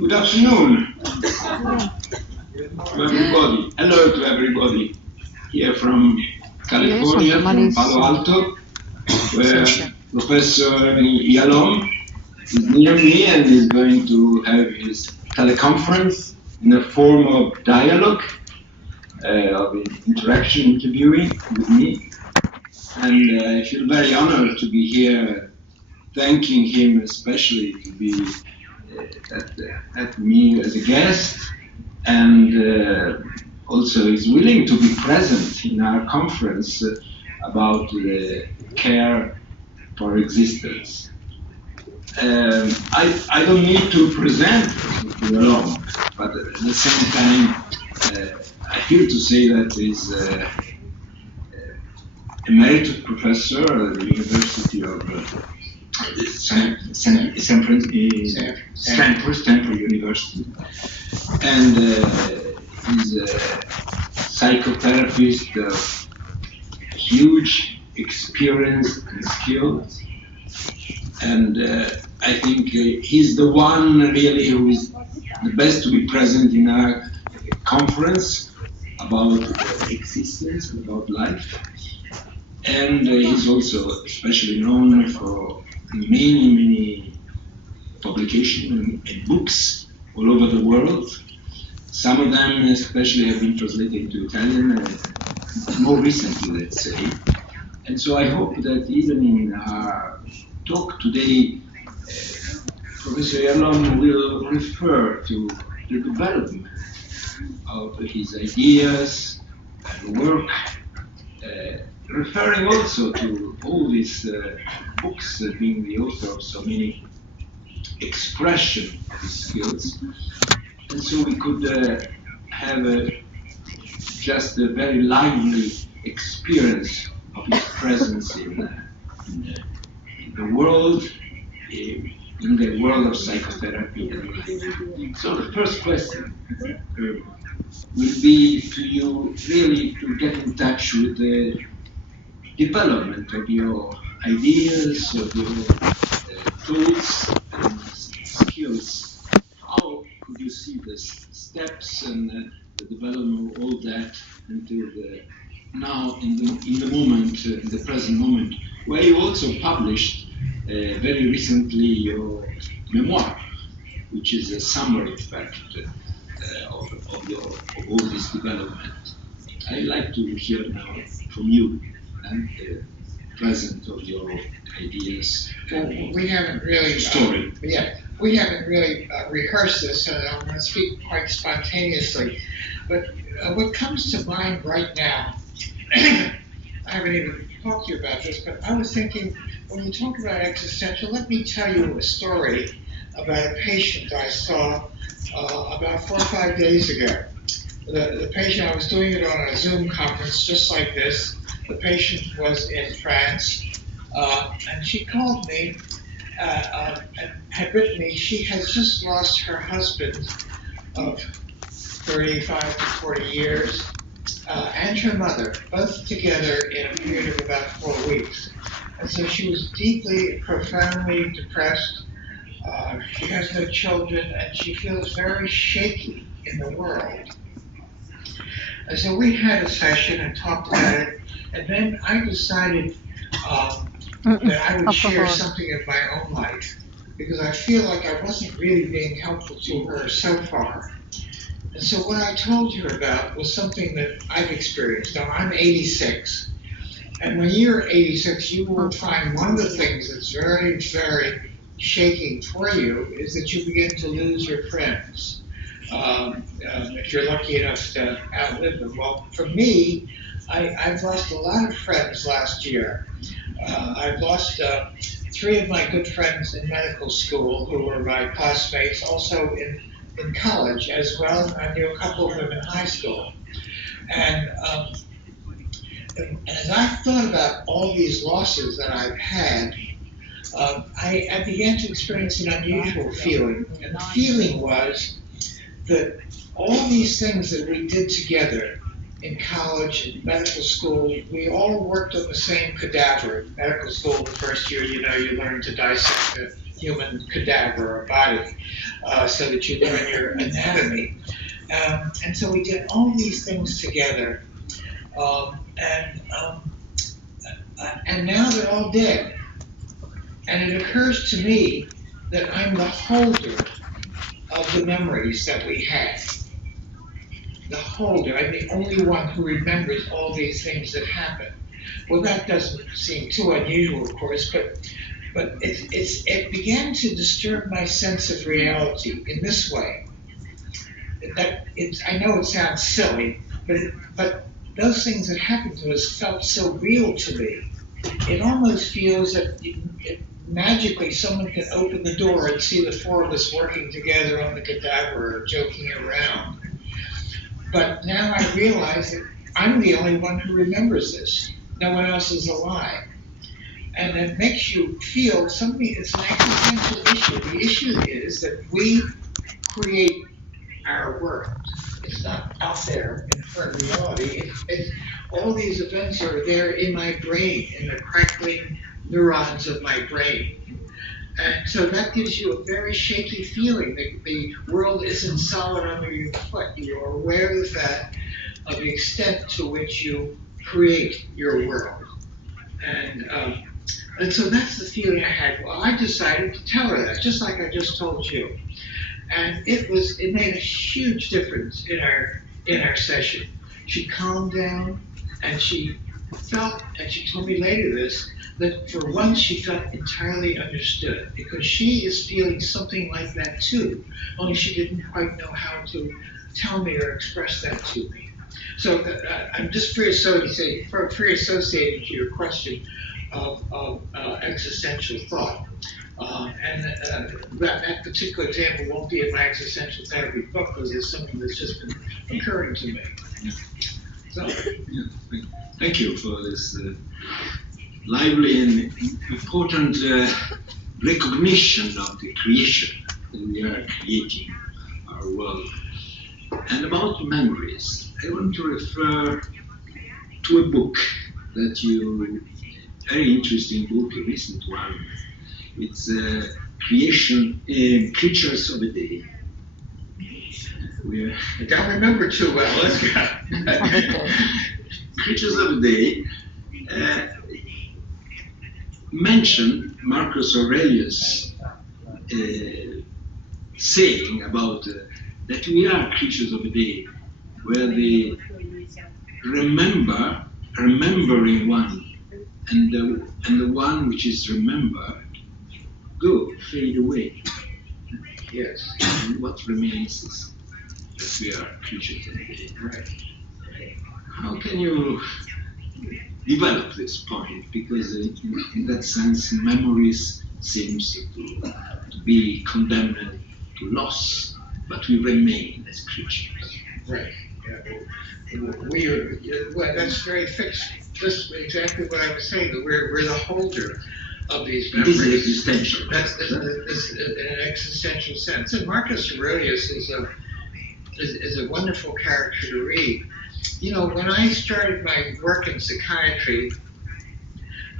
Good afternoon to everybody. Hello to everybody here from California, from Palo Alto, where Professor Irvin Yalom is near me and is going to have his teleconference in a form of dialogue, of interaction, interviewing with me. And I feel very honored to be here, thanking him especially to be at me as a guest, and also is willing to be present in our conference about the care for existence. I don't need to present you alone, but at the same time, I feel to say that he's emeritus professor at the University of Stanford University, and he's a psychotherapist of huge experience and skills, and I think he's the one really who is the best to be present in our conference about existence, about life. And he's also especially known for many publications and books all over the world. Some of them especially have been translated into Italian, more recently, let's say. And so I hope that even in our talk today, Professor Yalom will refer to the development of his ideas and work, referring also to all these books, being the author of so many expression of his skills. And so we could have just a very lively experience of his presence in the world, in the world of psychotherapy. So the first question will be to you really to get in touch with the development of your ideas, of your thoughts and skills. How could you see the steps and the development of all that until now in the moment, in the present moment, where you also published very recently your memoir, which is a summary, in fact, of all this development. I'd like to hear now from you and the present of your ideas. Well, we haven't really story. We haven't really rehearsed this, and I'm going to speak quite spontaneously. But what comes to mind right now, I haven't even talked to you about this, but I was thinking, when you talk about existential, let me tell you a story about a patient I saw about 4 or 5 days ago. The patient, I was doing it on a Zoom conference just like this. The patient was in France, and she called me and had written me. She has just lost her husband of 35 to 40 years and her mother, both together in a period of about 4 weeks. And so she was deeply, profoundly depressed. She has no children, and she feels very shaky in the world. And so we had a session and talked about it, and then I decided that I would share something of my own life, because I feel like I wasn't really being helpful to her so far. And so what I told her about was something that I've experienced. Now, I'm 86, and when you're 86, you will find one of the things that's very, very shaking for you is that you begin to lose your friends. If you're lucky enough to outlive them. Well, for me, I've lost a lot of friends last year. I've lost 3 of my good friends in medical school who were my classmates, also in college as well. I knew a couple of them in high school. And as I thought about all these losses that I've had, I began to experience an unusual feeling. And the feeling was that all these things that we did together in college and medical school, we all worked on the same cadaver. In medical school, the first year, you learn to dissect human cadaver or body, so that you learn your anatomy. And so we did all these things together, and now they're all dead. And it occurs to me that I'm the holder of the memories that we had. The holder. I'm the only one who remembers all these things that happened. Well, that doesn't seem too unusual, of course, but it began to disturb my sense of reality in this way. I know it sounds silly, but those things that happened to us felt so real to me. It almost feels that magically someone can open the door and see the four of us working together on the cadaver or joking around. But now I realize that I'm the only one who remembers this. No one else is alive. And it makes you feel something, it's an existential issue. The issue is that we create our world. It's not out there in current reality. All these events are there in my brain, in the crackling neurons of my brain. And so that gives you a very shaky feeling that the world isn't solid under your foot. You are aware of that, of the extent to which you create your world. And so that's the feeling I had. Well, I decided to tell her that, just like I just told you. And it made a huge difference in our session. She calmed down, and she felt, and she told me later this, that for once she felt entirely understood, because she is feeling something like that too, only she didn't quite know how to tell me or express that to me. So I'm just free associating to your question of existential thought. That particular example won't be in my existential therapy book because it's something that's just been occurring to me. So, thank you for this lively and important recognition of the creation that we are creating our world. And about memories, I want to refer to a book that very interesting book, a recent one. It's Creatures of a Day. I don't remember too well. Let's go. Creatures of a Day mentioned Marcus Aurelius saying about that we are creatures of a day, where the remembering one, and the one which is remembered fade away. Yes. And what remains is that we are creatures of a day. Right. How can you develop this point? Because in that sense, memories seems to be condemned to loss, but we remain as creatures. Right. Yeah. That's very fixed. That's exactly what I was saying. That we're the holder of these memories. It is existential. That's in an existential sense. And Marcus Aurelius is a wonderful character to read. You know, when I started my work in psychiatry,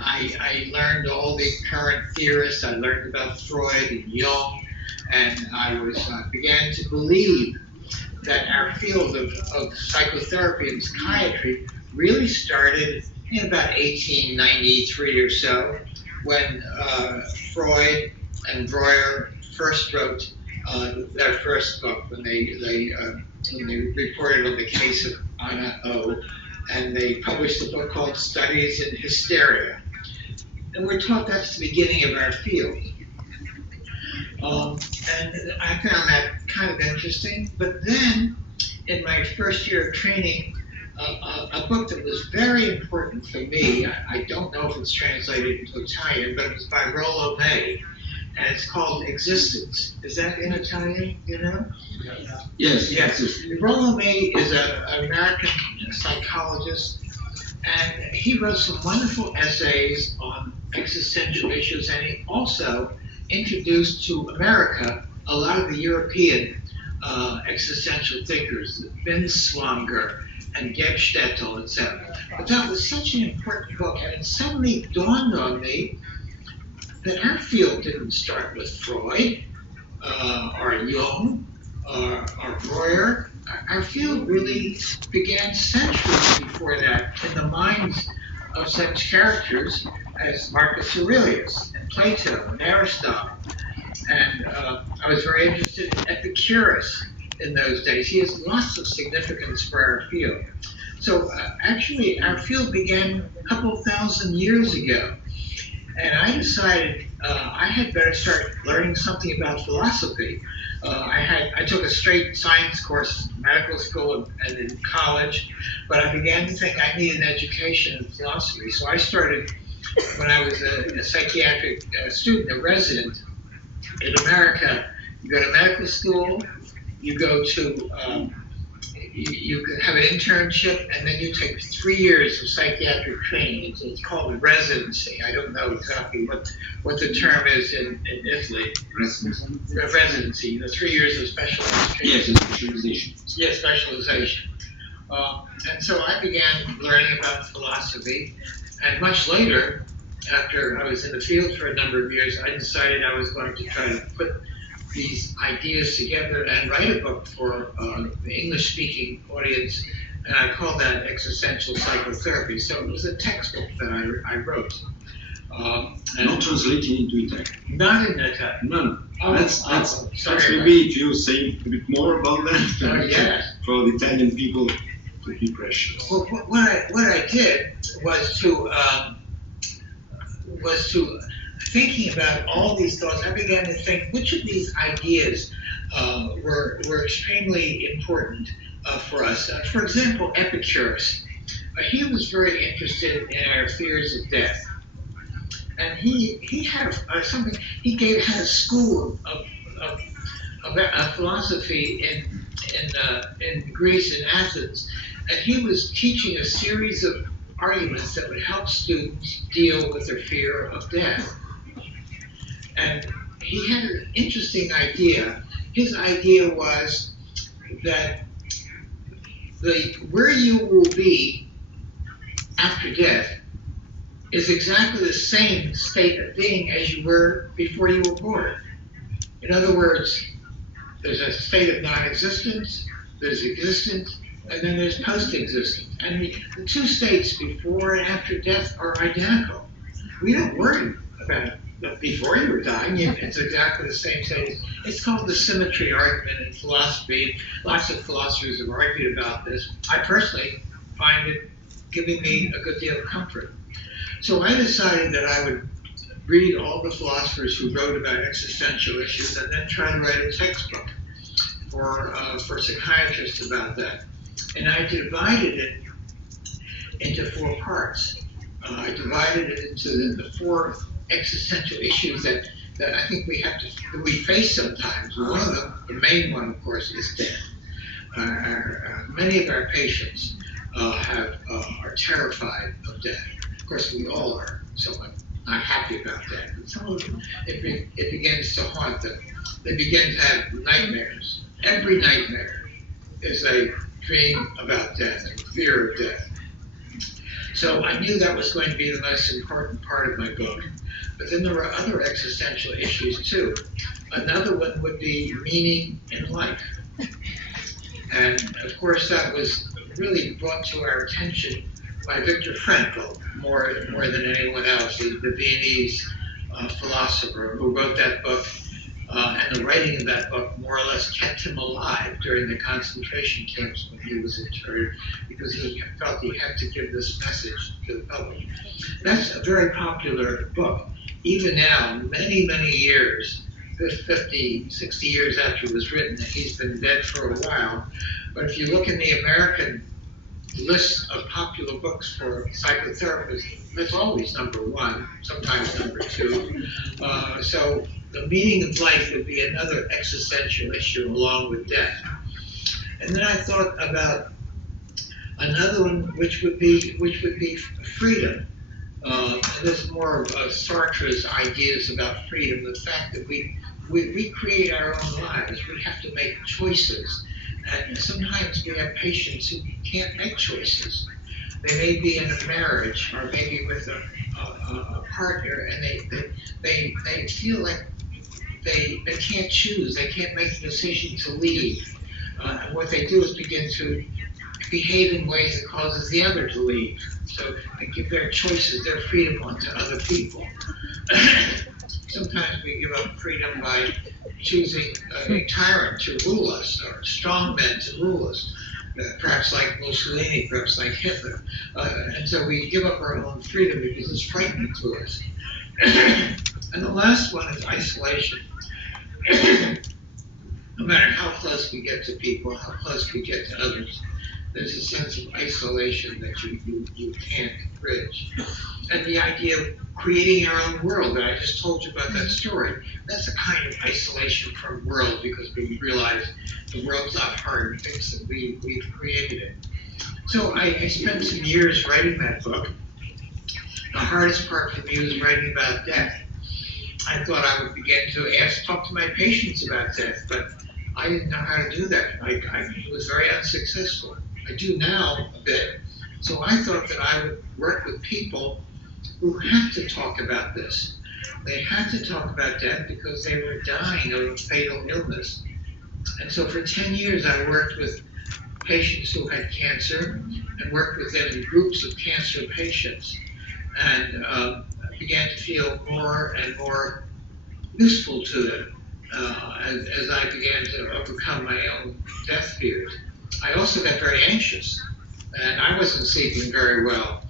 I learned all the current theorists. I learned about Freud and Jung, and I began to believe that our field of psychotherapy and psychiatry really started in about 1893 or so, when Freud and Breuer first wrote their first book, when they reported on the case of Anna O, and they published a book called Studies in Hysteria. And we're taught that's the beginning of our field. And I found that kind of interesting. But then, in my first year of training, a book that was very important for me, I don't know if it's translated into Italian, but it was by Rollo May, and it's called Existence. Is that in Italian, you know? Yes. Rollo May is an American psychologist, and he wrote some wonderful essays on existential issues, and he also introduced to America a lot of the European existential thinkers, Binswanger and Geb Stettel, etc. But that was such an important book, and it suddenly dawned on me that our field didn't start with Freud or Jung or Breuer. Our field really began centuries before that in the minds of such characters as Marcus Aurelius and Plato and Aristotle. And I was very interested in Epicurus in those days. He has lots of significance for our field. So actually, our field began a couple thousand years ago. And I decided I had better start learning something about philosophy. I took a straight science course in medical school and in college, but I began to think I needed an education in philosophy. So I started when I was a psychiatric student, a resident in America. You go to medical school, you go to you have an internship, and then you take 3 years of psychiatric training. It's called a residency. I don't know exactly what the term is in Italy. Residency. The 3 years of specialization. Yes, specialization. Yes, specialization. And so I began learning about philosophy, and much later, after I was in the field for a number of years, I decided I was going to try to put these ideas together and write a book for the English-speaking audience, and I called that Existential Psychotherapy. So it was a textbook that I wrote. Not translated into Italian. Not in Italian. No. Oh, that's sorry. Maybe if you say a bit more about that Yes. for the Italian people to be precious. Well, what I did was to thinking about all these thoughts, I began to think which of these ideas were extremely important for us. For example, Epicurus. He was very interested in our fears of death, and he had something. He had a school of philosophy in Greece, in Athens, and he was teaching a series of arguments that would help students deal with their fear of death. And he had an interesting idea. His idea was that where you will be after death is exactly the same state of being as you were before you were born. In other words, there's a state of non-existence, there's existence, and then there's post-existence. And the two states before and after death are identical. We don't worry about it. But before you were dying, it's exactly the same state. It's called the symmetry argument in philosophy. Lots of philosophers have argued about this. I personally find it giving me a good deal of comfort. So I decided that I would read all the philosophers who wrote about existential issues and then try to write a textbook for psychiatrists about that. And I divided it into 4 parts. I divided it into the 4 existential issues that I think we face sometimes. One of them, the main one, of course, is death. Many of our patients are terrified of death. Of course, we all are, so I'm not happy about that. But some of them, it begins to haunt them. They begin to have nightmares. Every nightmare is a dream about death and fear of death. So I knew that was going to be the most important part of my book. But then there were other existential issues too. Another one would be meaning in life. And of course that was really brought to our attention by Viktor Frankl more than anyone else, the Viennese philosopher who wrote that book. And the writing of that book more or less kept him alive during the concentration camps when he was interned, because he felt he had to give this message to the public. That's a very popular book. Even now, many, many years, 50, 60 years after it was written, he's been dead for a while. But if you look in the American list of popular books for psychotherapists, that's always number 1, sometimes number 2. So the meaning of life would be another existential issue along with death. And then I thought about another one, which would be freedom. And this is more of Sartre's ideas about freedom, the fact that we create our own lives. We have to make choices. And sometimes we have patients who can't make choices. They may be in a marriage or maybe with a partner, and they feel like they can't choose, they can't make the decision to leave. And what they do is begin to behave in ways that causes the other to leave. So they give their choices, their freedom onto other people. Sometimes we give up freedom by choosing a tyrant to rule us, or strong men to rule us, perhaps like Mussolini, perhaps like Hitler. And so we give up our own freedom because it's frightening to us. And the last one is isolation. No matter how close we get to people, how close we get to others, there's a sense of isolation that you can't bridge. And the idea of creating our own world that I just told you about that story, that's a kind of isolation from world, because we realize the world's not hard to fix it, we've created it. So I spent some years writing that book. The hardest part for me was writing about death. I thought I would begin to talk to my patients about death, but I didn't know how to do that. I was very unsuccessful. I do now a bit. So I thought that I would work with people who had to talk about this. They had to talk about death because they were dying of a fatal illness. And so for 10 years I worked with patients who had cancer and worked with them in groups of cancer patients, and began to feel more and more useful to them as I began to overcome my own death fears. I also got very anxious, and I wasn't sleeping very well,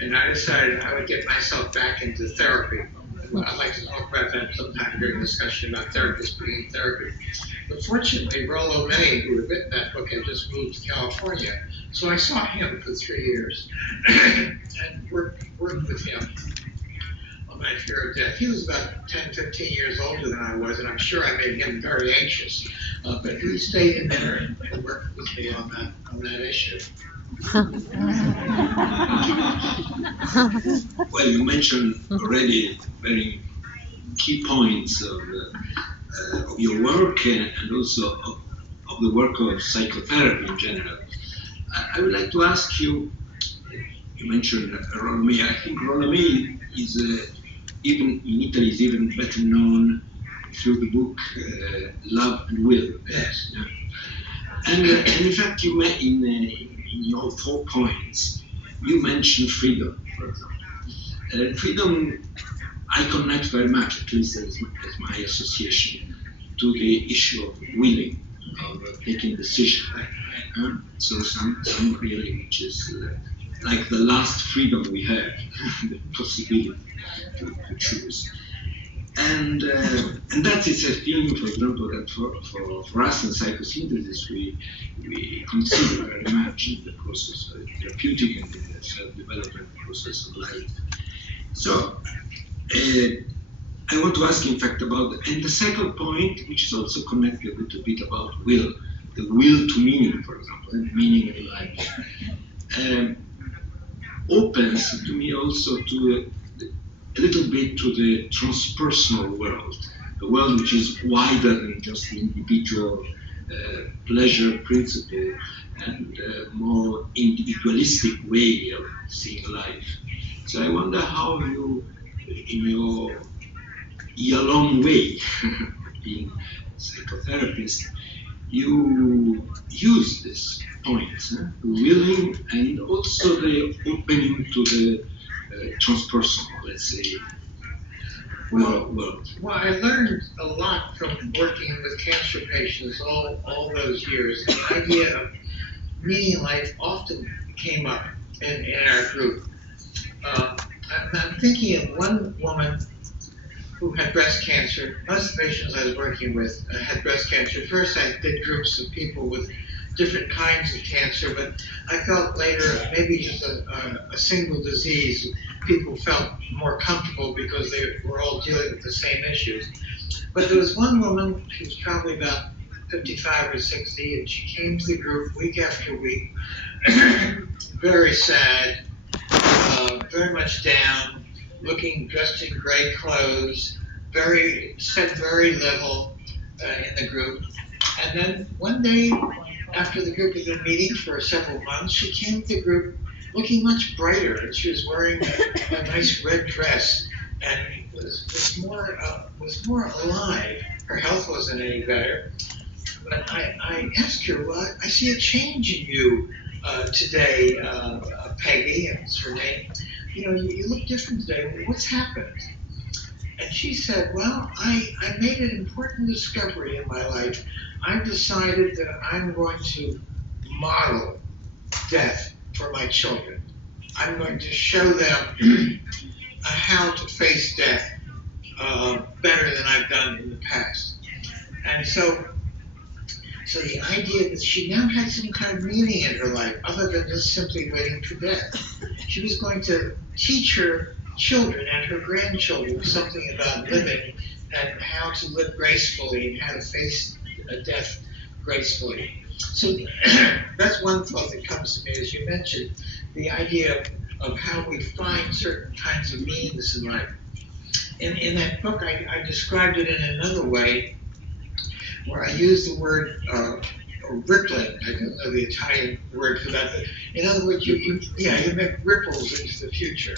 and I decided I would get myself back into therapy. I'd like to talk about that sometime during the discussion about therapists being in therapy. But fortunately, Rollo May, who had written that book, had just moved to California, so I saw him for 3 years and worked with him on my fear of death. He was about 10, 15 years older than I was, and I'm sure I made him very anxious. But he stayed in there and worked with me on that issue. Well, you mentioned already very key points of your work and also of the work of psychotherapy in general. I would like to ask you, you mentioned Rollo May. I think Rollo May is, even in Italy, is even better known through the book Love and Will. Yes. Yeah. And in fact, you in your 4 points, you mentioned freedom, for example. Freedom, I connect very much, at least as my association, to the issue of willing, of taking decisions. So some really, which is like the last freedom we have, the possibility to choose. And that is a theme, for example, that for us in psychosynthesis we consider very much in the process of therapeutic and in the self-development process of life. So I want to ask, in fact, about, and the second point, which is also connected a little bit about will, the will to meaning, for example, and meaning in life, opens to me also to a little bit to the transpersonal world, the world which is wider than just the individual pleasure principle and more individualistic way of seeing life. So I wonder how you, in your Yalom way, being a psychotherapist, you use this point, the willing and also the opening to the transpersonal, let's say, world. Well, I learned a lot from working with cancer patients all those years. The idea of meaning life often came up in our group. I'm thinking of one woman who had breast cancer. Most of the patients I was working with had breast cancer. First, I did groups of people with different kinds of cancer, but I felt later maybe just a single disease. People felt more comfortable because they were all dealing with the same issues. But there was one woman, she was probably about 55 or 60, and she came to the group week after week, very sad, very much down, dressed in gray clothes, said very little in the group. And then one day, after the group had been meeting for several months, she came to the group looking much brighter, and she was wearing a nice red dress, and was more alive. Her health wasn't any better, but I asked her, well, I see a change in you today, Peggy, that's her name. You know, you look different today. What's happened? And she said, well, I made an important discovery in my life. I've decided that I'm going to model death for my children. I'm going to show them how to face death better than I've done in the past. And so the idea that she now had some kind of meaning in her life other than just simply waiting for death. She was going to teach her children and her grandchildren something about living and how to live gracefully and how to face death gracefully. So that's one thought that comes to me, as you mentioned, the idea of how we find certain kinds of meanings in life. In that book, I described it in another way, where I use the word rippling. I don't know the Italian word for that. But in other words, you make ripples into the future.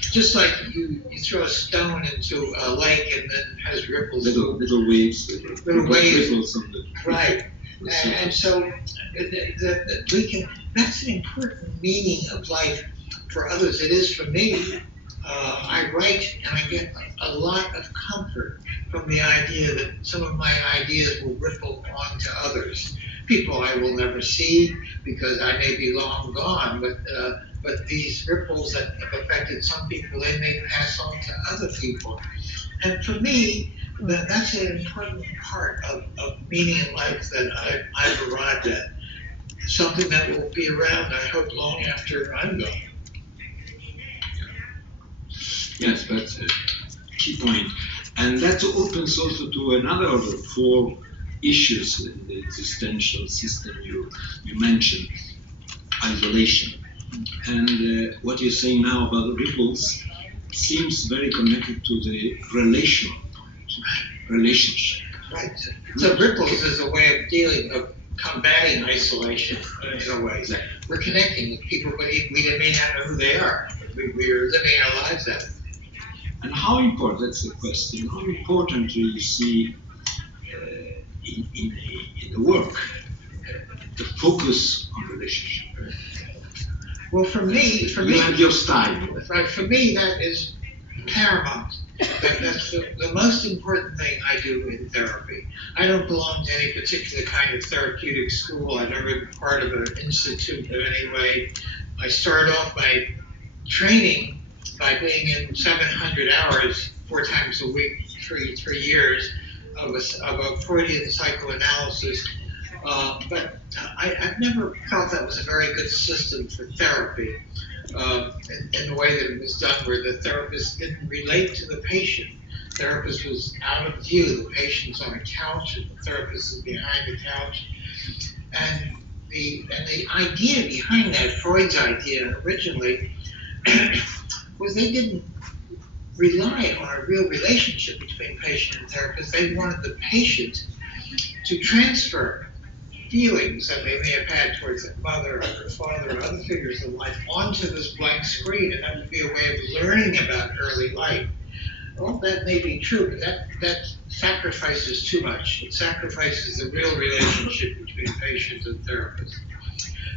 Just like you throw a stone into a lake and then it has ripples. Little waves. Little waves. Ripples on the, right. And so that's an important meaning of life for others. It is for me. I write and I get a lot of comfort from the idea that some of my ideas will ripple on to others. People I will never see because I may be long gone, but these ripples that have affected some people, they may pass on to other people. And for me, that's an important part of meaning in life that I've arrived at. Something that will be around, I hope, long after I'm gone. Yes, that's a key point. And that opens also to another of the 4 issues in the existential system you mentioned, isolation. And what you're saying now about the ripples seems very connected to the relationship. Right. So ripples is a way of combating isolation in a way. Exactly. We're connecting with people, but we may not know who they are. We're living our lives that way. And how important, that's the question, how important do you see in the work the focus on relationship? Well, for me, you have your style. Right, for me, that is paramount. That's the most important thing I do in therapy. I don't belong to any particular kind of therapeutic school. I've never been part of an institute in any way. I started off my training by being in 700 hours 4 times a week, 3 years of a Freudian psychoanalysis. But I've never felt that was a very good system for therapy in the way that it was done, where the therapist didn't relate to the patient. The therapist was out of view. The patient's on a couch and the therapist is behind the couch. And the idea behind that, Freud's idea originally, was they didn't rely on a real relationship between patient and therapist. They wanted the patient to transfer feelings that they may have had towards their mother or their father or other figures in life onto this blank screen, and that would be a way of learning about early life. Well, that may be true, but that sacrifices too much. It sacrifices the real relationship between patient and therapist.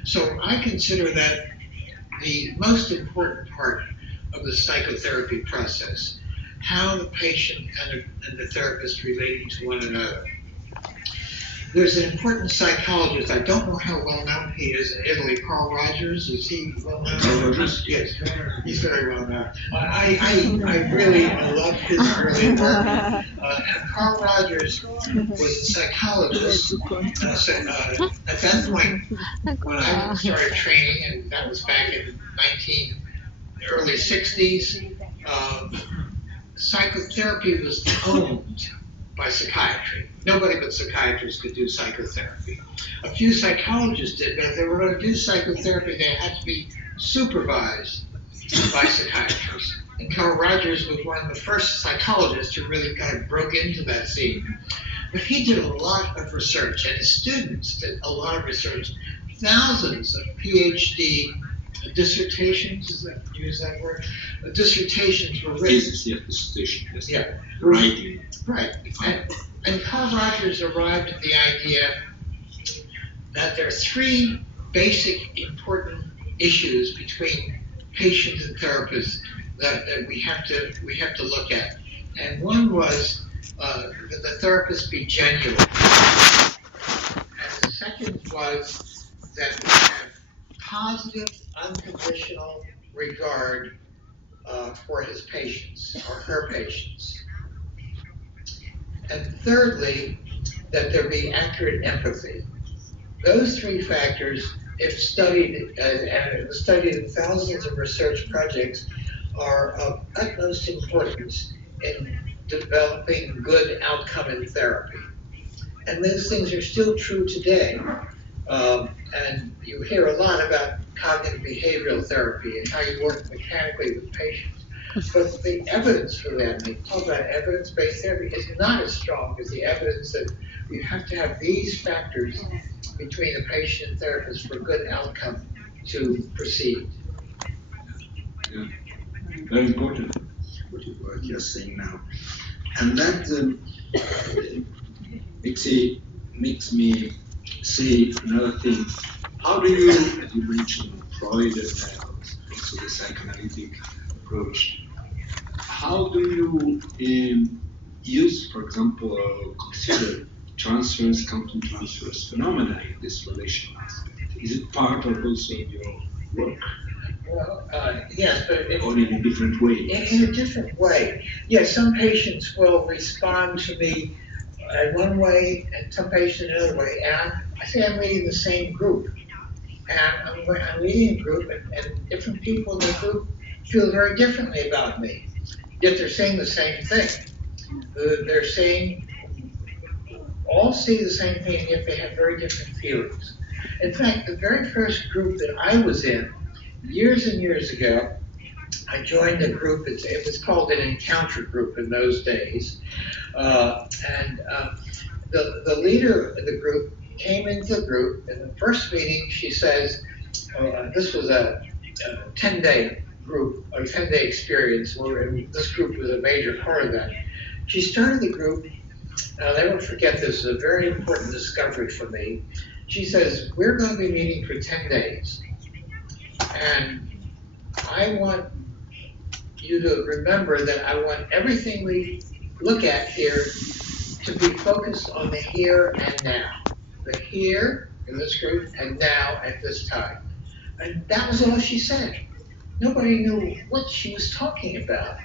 So I consider that the most important part of the psychotherapy process, how the patient and the therapist relating to one another. There's an important psychologist, I don't know how well known he is in Italy, Carl Rogers. Is he well known? Carl Rogers? Yes, he's very well known. I really love his early work. And Carl Rogers was a psychologist. At that point, when I started training, and that was back in early 60s, psychotherapy was owned by psychiatry. Nobody but psychiatrists could do psychotherapy. A few psychologists did, but if they were going to do psychotherapy, they had to be supervised by psychiatrists. And Carl Rogers was one of the first psychologists who really kind of broke into that scene. But he did a lot of research, and his students did a lot of research. Thousands of PhD dissertations, is that use that word? Dissertations were written. Thesis, yeah, dissertation, yes. Yeah. Writing. Right. And Carl Rogers arrived at the idea that there are three basic important issues between patients and therapists that we have to look at. And one was that the therapist be genuine. And the second was that we have positive, unconditional regard for his patients or her patients. And thirdly, that there be accurate empathy. Those three factors, if studied, and studied in thousands of research projects, are of utmost importance in developing good outcome in therapy. And those things are still true today. And you hear a lot about cognitive behavioral therapy and how you work mechanically with patients. But the evidence for that, they talk about evidence-based therapy, is not as strong as the evidence that you have to have these factors between the patient and therapist for good outcome to proceed. Yeah, very important what you're saying now. And that makes me say another thing. How do you, as you mentioned, Freud and also the psychoanalytic approach, how do you use, for example, consider transference, quantum transference phenomena in this relational aspect? Is it part of also your work? Well, yes, but or in a different way? In a different way. Yes, some patients will respond to me in one way and some patients another way. And I say I'm reading the same group. And I'm reading a group, and different people in the group feel very differently about me. Yet they're saying the same thing. They're saying, all see the same thing, and yet they have very different feelings. In fact, the very first group that I was in, years and years ago, I joined a group, it was called an encounter group in those days. The leader of the group came into the group. In the first meeting, she says, this was a 10-day group, a 10-day experience, where this group was a major part of that. She started the group, and I'll never forget this, is a very important discovery for me. She says, we're going to be meeting for 10 days. And I want you to remember that I want everything we look at here to be focused on the here and now. The here in this group and now at this time. And that was all she said. Nobody knew what she was talking about.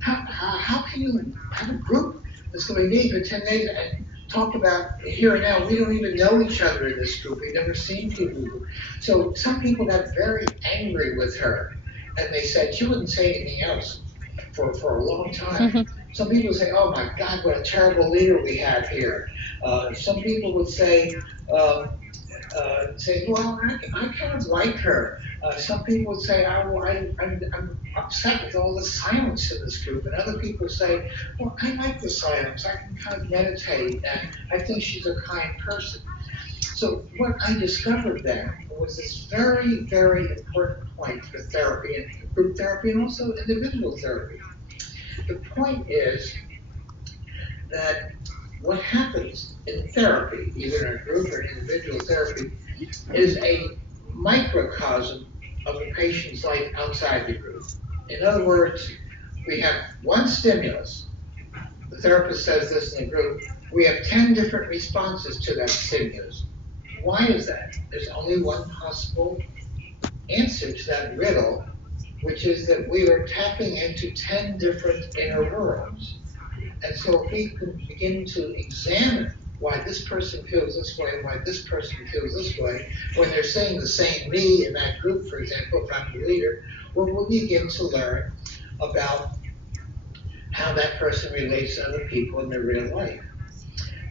How can you have a group that's going to be meeting for 10 days and talk about here and now? We don't even know each other in this group. We've never seen people. So some people got very angry with her. And they said she wouldn't say anything else for a long time. Some people say, oh my God, what a terrible leader we have here. Some people would say, well, I kind of like her. Some people would say, I'm upset with all the silence in this group. And other people say, well, I like the silence. I can kind of meditate. And I think she's a kind person. So what I discovered then was this very, very important point for therapy, and group therapy, and also individual therapy. The point is that what happens in therapy, either in a group or in individual therapy, is a microcosm of the patient's life outside the group. In other words, we have one stimulus. The therapist says this in the group. We have 10 different responses to that stimulus. Why is that? There's only one possible answer to that riddle, which is that we are tapping into 10 different inner worlds. And so if we can begin to examine why this person feels this way and why this person feels this way, when they're saying the same me in that group, for example, if I'm the leader, well, we'll begin to learn about how that person relates to other people in their real life.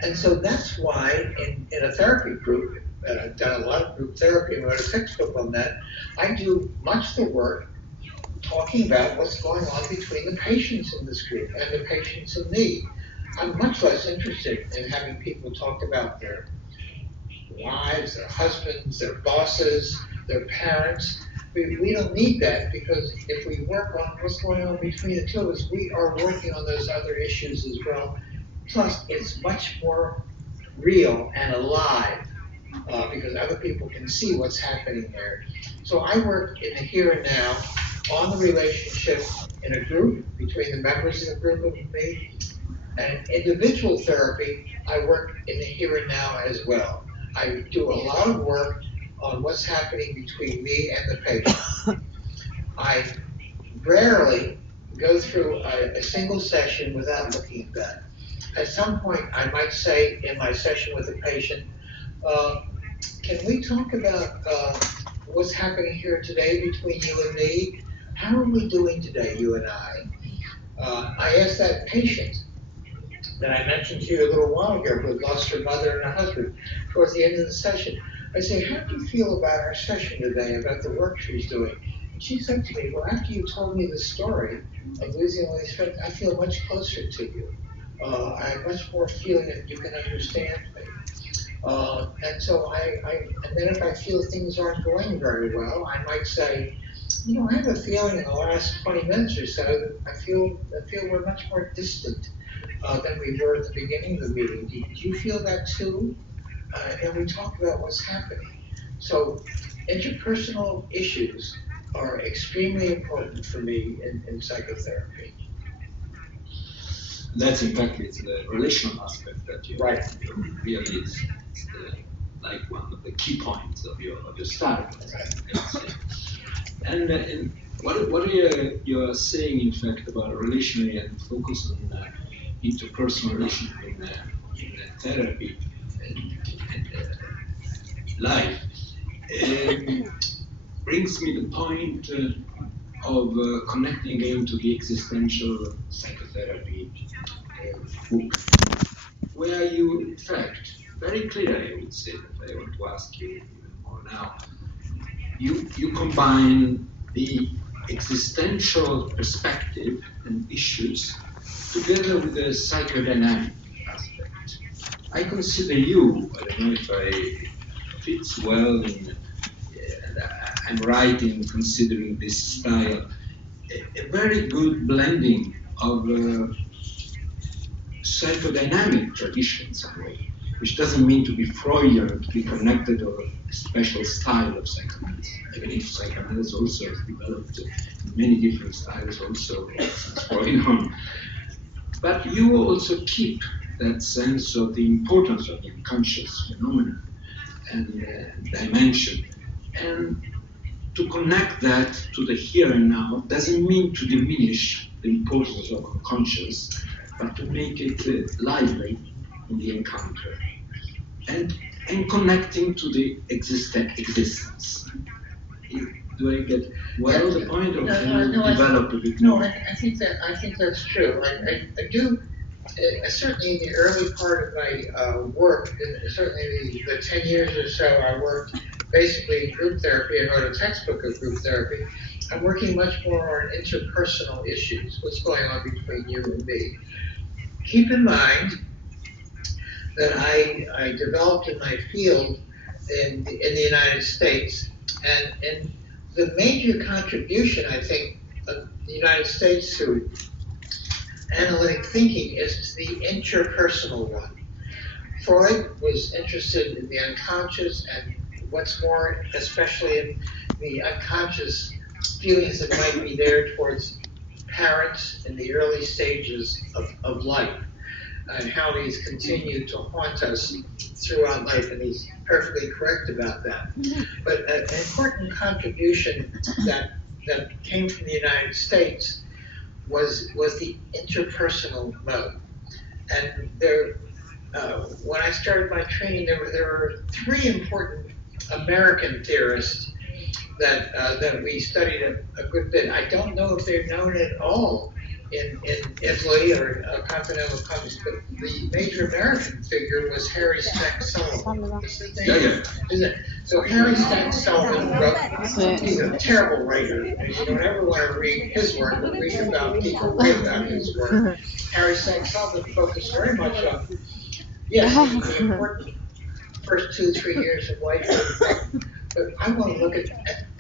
And so that's why in a therapy group, I've done a lot of group therapy and wrote a textbook on that, I do much of the work talking about what's going on between the patients in this group and the patients in me. I'm much less interested in having people talk about their wives, their husbands, their bosses, their parents. we don't need that, because if we work on what's going on between the two of us, we are working on those other issues as well. Plus, it's much more real and alive because other people can see what's happening there. So I work in the here and now on the relationship in a group between the members of the group and me. And individual therapy, I work in the here and now as well. I do a lot of work on what's happening between me and the patient. I rarely go through a single session without looking at that. At some point, I might say in my session with the patient, can we talk about what's happening here today between you and me? How are we doing today, you and I? I asked that patient that I mentioned to you a little while ago who lost her mother and her husband towards the end of the session. I say, how do you feel about our session today, about the work she's doing? And she said to me, well, after you told me the story of losing all these friends, I feel much closer to you. I have much more feeling that you can understand me. And so and then if I feel things aren't going very well, I might say, you know, I have a feeling in the last 20 minutes or so that I feel we're much more distant than we were at the beginning of the meeting. Do you feel that too? And we talk about what's happening. So interpersonal issues are extremely important for me in psychotherapy. That's in fact it's the relational aspect that you Right. Really is like one of the key points of your style. Right. And what you're saying in fact about relationally and focus on interpersonal relationship in therapy and life brings me the point of connecting again to the existential psychotherapy book, where you, in fact, very clearly, I would say, that I want to ask you even more now, you combine the existential perspective and issues together with the psychodynamic aspect. I consider you, I don't know if I fits well in, I'm right in considering this style, a very good blending of psychodynamic tradition in some way, which doesn't mean to be Freudian, to be connected to a special style of psychoanalysis. Even if psychoanalysis also has developed many different styles also since Freud on. But you also keep that sense of the importance of the unconscious phenomenon and dimension. And to connect that to the here and now doesn't mean to diminish the importance of unconscious, but to make it lively in the encounter. And connecting to the existence. Do I get the point, or can you develop a bit more? No, I think that's true. I do. Certainly in the early part of my work, certainly the 10 years or so I worked basically in group therapy and wrote a textbook of group therapy. I'm working much more on interpersonal issues, what's going on between you and me. Keep in mind that I developed in my field in the United States, and the major contribution, I think, of the United States to analytic thinking is the interpersonal one. Freud was interested in the unconscious, and what's more, especially in the unconscious feelings that might be there towards parents in the early stages of life, and how these continue to haunt us throughout life, and he's perfectly correct about that. But an important contribution that came from the United States was the interpersonal mode. And there, when I started my training, there were three important American theorists that we studied a good bit. I don't know if they're known at all in Italy or continental countries, but the major American figure was Harry Stack Sullivan. Yeah. So Harry Stack Sullivan wrote, he's a terrible writer, and you don't ever want to read his work, but read about people who write about his work. Harry Stack Sullivan focused very much on, yes, the important first 2-3 years of life, but I want to look at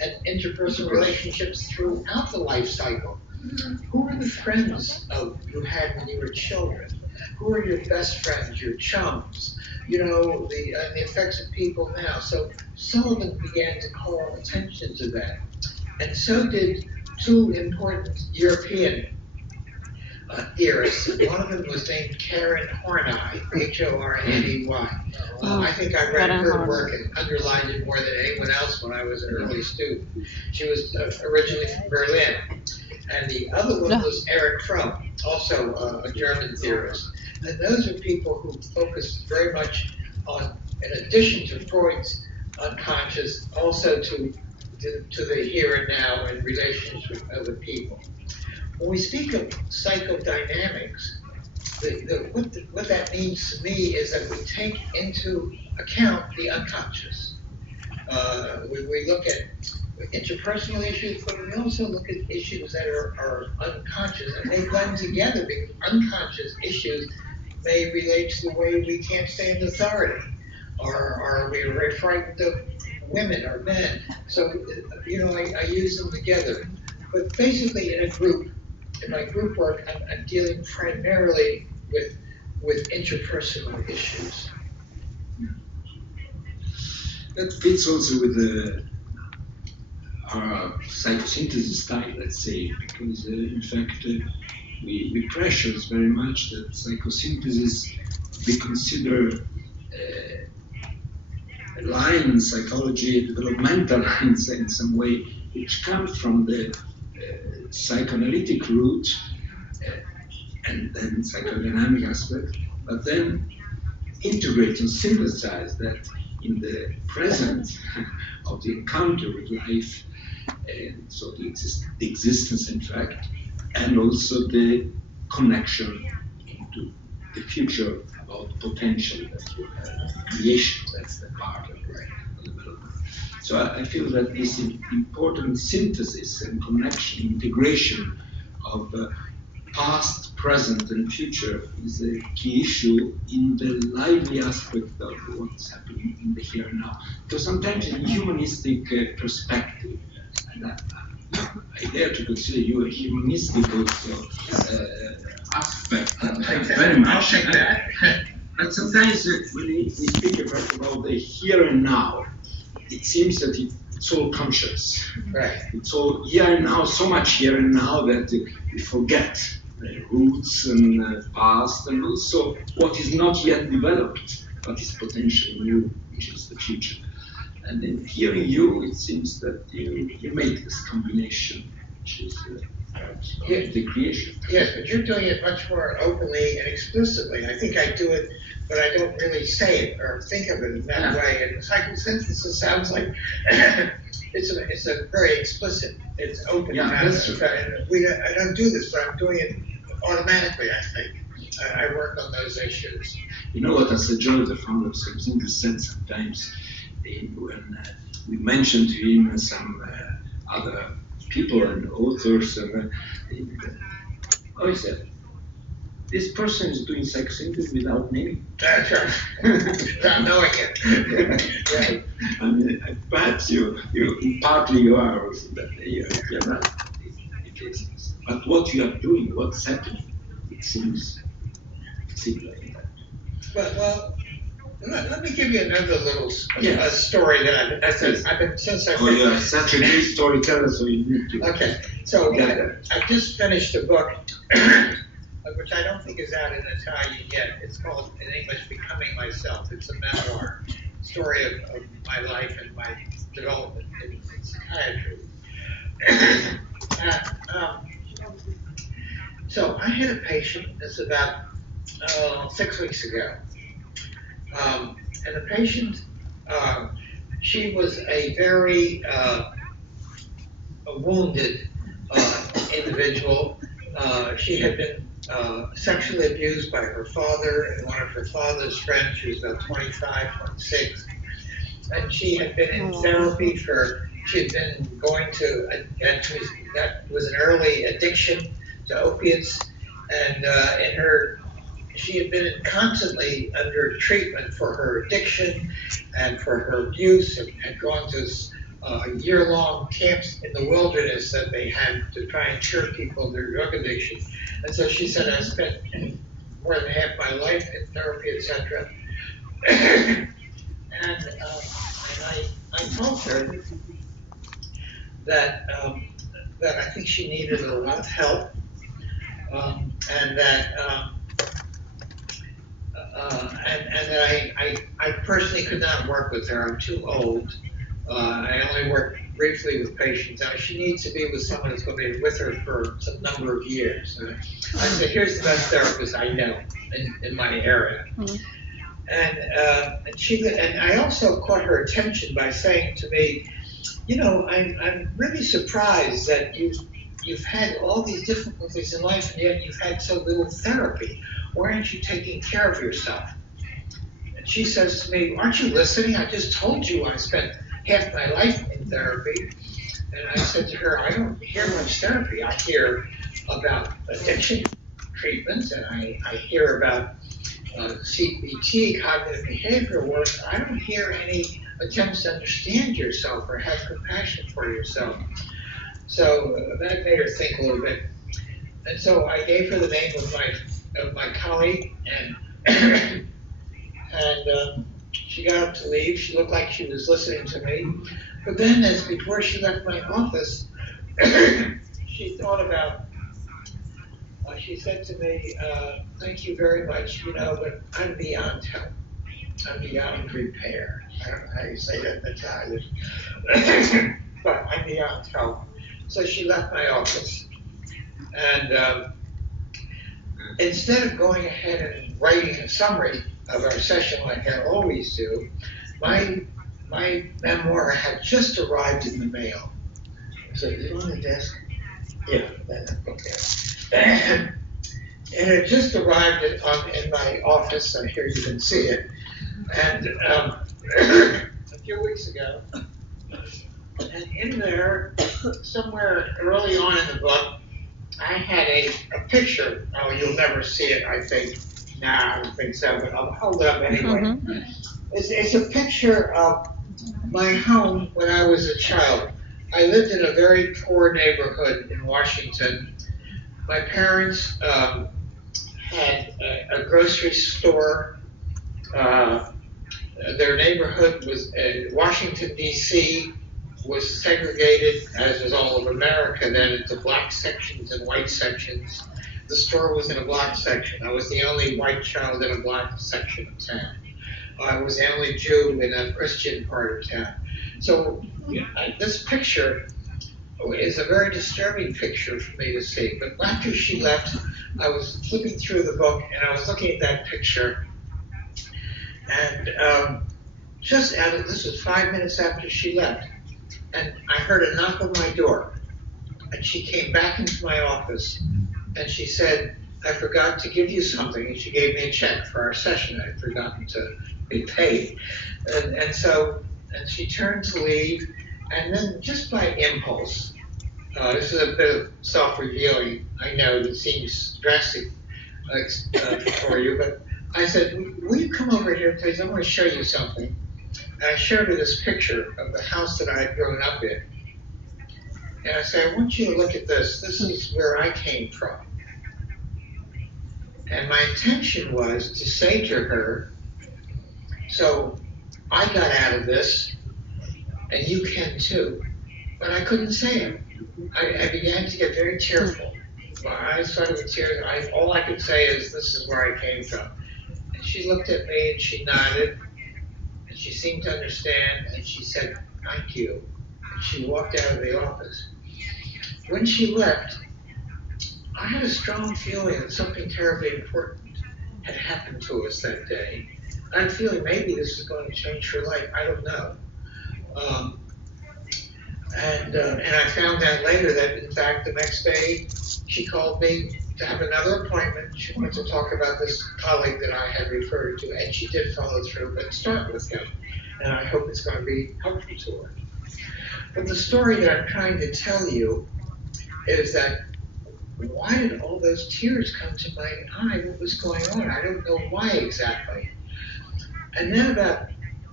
and interpersonal relationships throughout the life cycle. Who are the friends you had when you were children? Who are your best friends, your chums? You know, the effects of people now. So Sullivan began to call attention to that. And so did two important European theorists. One of them was named Karen Horney, Horney. I think I read her work and underlined it more than anyone else when I was an early student. She was originally from Berlin. And the other one was Erich Fromm, also a German theorist. And those are people who focused very much on, in addition to Freud's unconscious, also to the here and now and relations with other people. When we speak of psychodynamics, what that means to me is that we take into account the unconscious. We look at interpersonal issues, but we also look at issues that are unconscious, and they blend together because unconscious issues may relate to the way we can't stand authority, or we're very frightened of women or men. So, I use them together. But basically, in my group work, I'm dealing primarily with interpersonal issues. That fits also with our psychosynthesis style, let's say, because in fact we pressure very much that psychosynthesis be considered a line in psychology, developmental lines in some way, which comes from the psychoanalytic root and then psychodynamic aspect, but then integrate and synthesize that in the present of the encounter with life, and so the existence, in fact, and also the connection into the future about potential that you have, creation, that's the part of the development. So I feel that this important synthesis and connection, integration of past, present, and future is a key issue in the lively aspect of what's happening in the here and now. Because sometimes in a humanistic perspective, and I dare to consider you a humanistic also aspect, very much. I'll take that. But sometimes when we speak about the here and now, it seems that it's all conscious. Right. It's all here and now, so much here and now that we forget roots and past, and also what is not yet developed, but is potentially new, which is the future. And in hearing you, it seems that you make this combination, which is the creation. Yes, but you're doing it much more openly and explicitly. I think I do it, but I don't really say it or think of it in that way. And psychosynthesis sounds like it's a very explicit, it's open. Yeah, that's true. I don't do this, but I'm doing it automatically, I think. I work on those issues. You know what Joe, the founder of Psychosynthesis, said sometimes when we mentioned to him some other people and authors, he said, this person is doing psychosynthesis without naming. Sure. Not knowing it. Right. I mean, perhaps partly you are also that you're right. But what you are doing, what's happening, it seems similar to that. Well, let me give you another little story that I've been since I. Oh, you're such a great storyteller, so you need to. Okay, so I just finished a book, which I don't think is out in Italian yet. It's called, in English, Becoming Myself. It's a memoir, story of my life and my development in psychiatry. So I had a patient, it's about 6 weeks ago. And the patient, she was a very wounded individual. She had been sexually abused by her father and one of her father's friends. She was about 25, 26. And she had been in therapy she had been going to, that was an early addiction to opiates. And she had been constantly under treatment for her addiction and for her abuse, and had gone to year-long camps in the wilderness that they had to try and cure people of their drug addiction. And so she said, I spent more than half my life in therapy, etc. And I told her that that I think she needed a lot of help, and that I personally could not work with her. I'm too old. I only work briefly with patients. Now, she needs to be with someone who's going to be with her for some number of years. I said, here's the best therapist I know in my area. Mm-hmm. And I also caught her attention by saying to me, you know, I'm really surprised that you've had all these difficulties in life and yet you've had so little therapy. Why aren't you taking care of yourself? And she says to me, aren't you listening? I just told you I spent half my life in therapy. And I said to her, I don't hear much therapy. I hear about addiction treatments, and I hear about CBT, cognitive behavior work. I don't hear any attempts to understand yourself or have compassion for yourself. So that made her think a little bit. And so I gave her the name of my colleague, and she got up to leave. She looked like she was listening to me. But then, before she left my office, she thought about, she said to me, thank you very much, you know, but I'm beyond help. I'm beyond repair. I don't know how you say that in Italian. But I'm beyond help. So she left my office. And instead of going ahead and writing a summary of our session like I always do, my memoir had just arrived in the mail. So is it on the desk? Yeah, okay. And it just arrived in my office, and here you can see it. And a few weeks ago, and in there, somewhere early on in the book, I had a picture. Oh, you'll never see it, I think. Nah, I don't think so, but I'll hold it up anyway. Mm-hmm. It's a picture of my home when I was a child. I lived in a very poor neighborhood in Washington. My parents had a grocery store. Their neighborhood was Washington, D.C. was segregated, as was all of America then, into black sections and white sections. The store was in a black section. I was the only white child in a black section of town. I was the only Jew in a Christian part of town. So this picture is a very disturbing picture for me to see. But after she left, I was flipping through the book and I was looking at that picture. And this was 5 minutes after she left. And I heard a knock on my door. And she came back into my office and she said, I forgot to give you something. And she gave me a check for our session. I'd forgotten to be paid. And she turned to leave. And then just by impulse, this is a bit of self-revealing. I know it seems drastic for you, but I said, will you come over here, please? I want to show you something. And I showed her this picture of the house that I had grown up in. And I said, I want you to look at this. This is where I came from. And my intention was to say to her, so I got out of this, and you can too. But I couldn't say it. I began to get very tearful. My eyes started with tears. All I could say is, this is where I came from. And she looked at me and she nodded. And she seemed to understand. And she said, thank you. And she walked out of the office. When she left, I had a strong feeling that something terribly important had happened to us that day. I had a feeling maybe this is going to change her life. I don't know. And I found out later that, in fact, the next day she called me to have another appointment. She wanted to talk about this colleague that I had referred to, and she did follow through, but start with him. And I hope it's going to be helpful to her. But the story that I'm trying to tell you is that why did all those tears come to my eye? What was going on? I don't know why exactly. And then about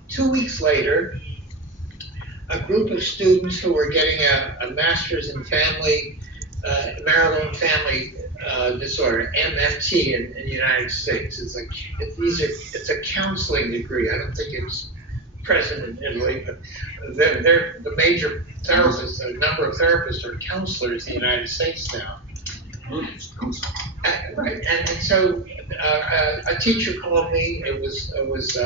2 weeks later, a group of students who were getting a master's in marital and family disorder, MMT in the United States. It's a counseling degree. I don't think it's present in Italy, but they're the major therapists, a number of therapists are counselors in the United States now. Right, and so a teacher called me. It was